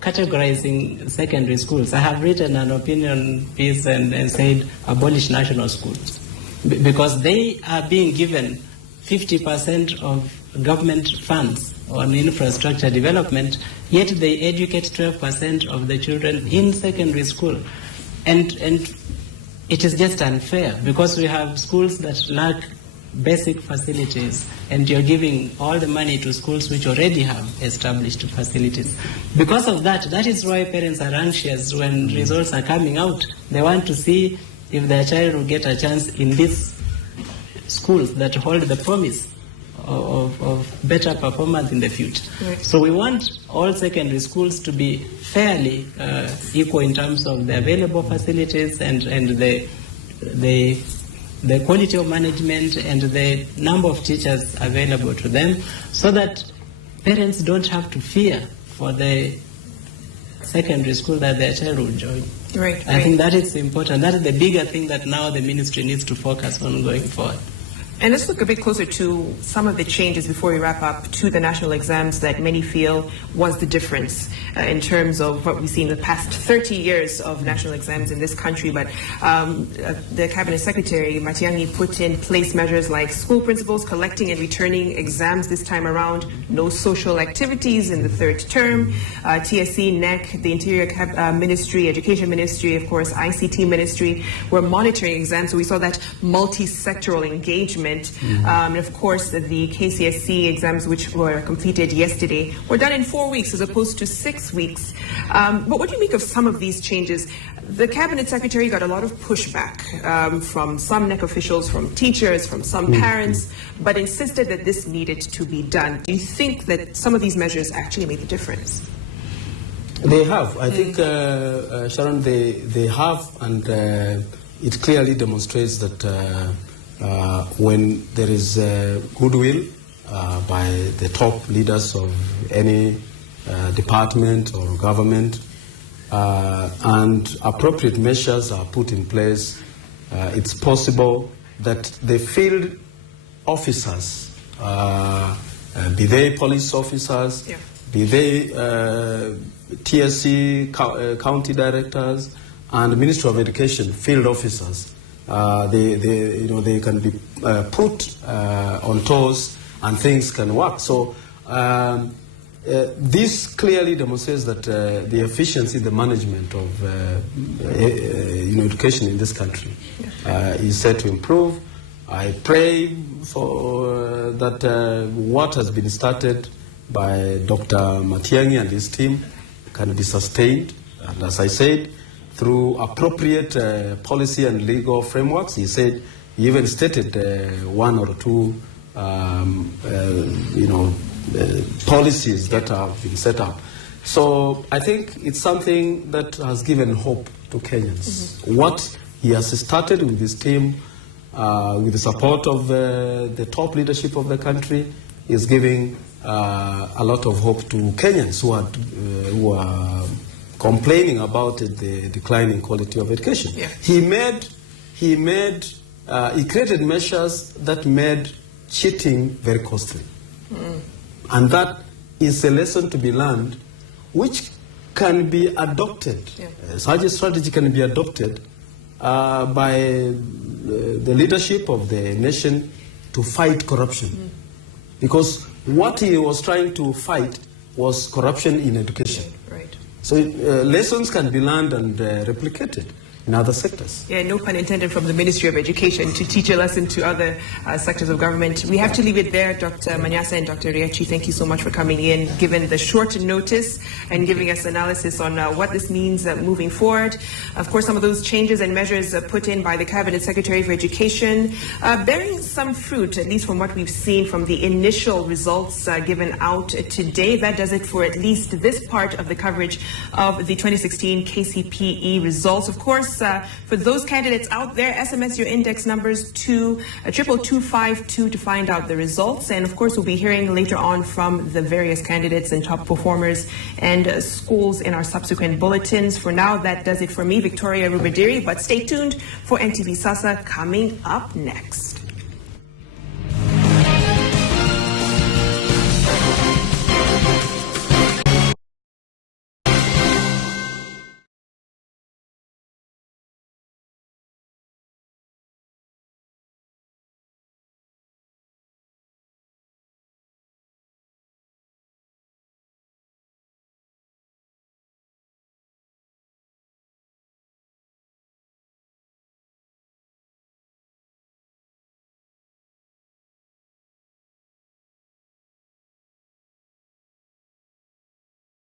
categorizing secondary schools. I have written an opinion piece and said abolish national schools, because they are being given 50% of government funds on infrastructure development, yet they educate 12% of the children in secondary school. And it is just unfair because we have schools that lack basic facilities, and you're giving all the money to schools which already have established facilities. Because of that, that is why parents are anxious when results are coming out. They want to see if their child will get a chance in these schools that hold the promise of better performance in the future. Right. So we want all secondary schools to be fairly equal in terms of the available facilities and the quality of management and the number of teachers available to them, so that parents don't have to fear for the secondary school that their child will join. Right. I think that is important. That is the bigger thing that now the ministry needs to focus on going forward. And let's look a bit closer to some of the changes before we wrap up to the national exams that many feel was the difference in terms of what we've seen in the past 30 years of national exams in this country. But the Cabinet Secretary, Matiang'i, put in place measures like school principals collecting and returning exams this time around, no social activities in the third term, TSE, NEC, the Interior Ministry, Education Ministry, of course, ICT Ministry were monitoring exams. So we saw that multi-sectoral engagement. And of course, the KCSE exams, which were completed yesterday, were done in 4 weeks as opposed to 6 weeks. But what do you make of some of these changes? The Cabinet Secretary got a lot of pushback from some NEC officials, from teachers, from some parents, but insisted that this needed to be done. Do you think that some of these measures actually made a difference? They have. I think, Sharon, they have, and it clearly demonstrates that when there is goodwill by the top leaders of any department or government and appropriate measures are put in place, it's possible that the field officers, be they police officers, be they TSE county directors and Ministry of Education field officers, they can be put on toes and things can work. So this clearly demonstrates that the efficiency, the management of education in this country is set to improve. I pray for that what has been started by Dr. Matiang'i and his team can be sustained. And as I said, through appropriate policy and legal frameworks. He said, he even stated one or two, policies that have been set up. So I think it's something that has given hope to Kenyans. What he has started with his team, with the support of the top leadership of the country, is giving a lot of hope to Kenyans who are complaining about the declining quality of education. Yeah. He created measures that made cheating very costly. And that is a lesson to be learned, which can be adopted. Yeah. Such a strategy can be adopted by the leadership of the nation to fight corruption. Because what he was trying to fight was corruption in education. Right. So lessons can be learned and replicated in other sectors. Yeah, no pun intended from the Ministry of Education to teach a lesson to other sectors of government. We have to leave it there. Dr. Manyasa and Dr. Riachi, thank you so much for coming in, given the short notice and giving us analysis on what this means moving forward. Of course, some of those changes and measures put in by the Cabinet Secretary for Education bearing some fruit, at least from what we've seen from the initial results given out today. That does it for at least this part of the coverage of the 2016 KCPE results. Of course, for those candidates out there, SMS your index numbers to 22252 to find out the results. And of course, we'll be hearing later on from the various candidates and top performers and schools in our subsequent bulletins. For now, that does it for me, Victoria Rubadiri. But stay tuned for NTV Sasa coming up next.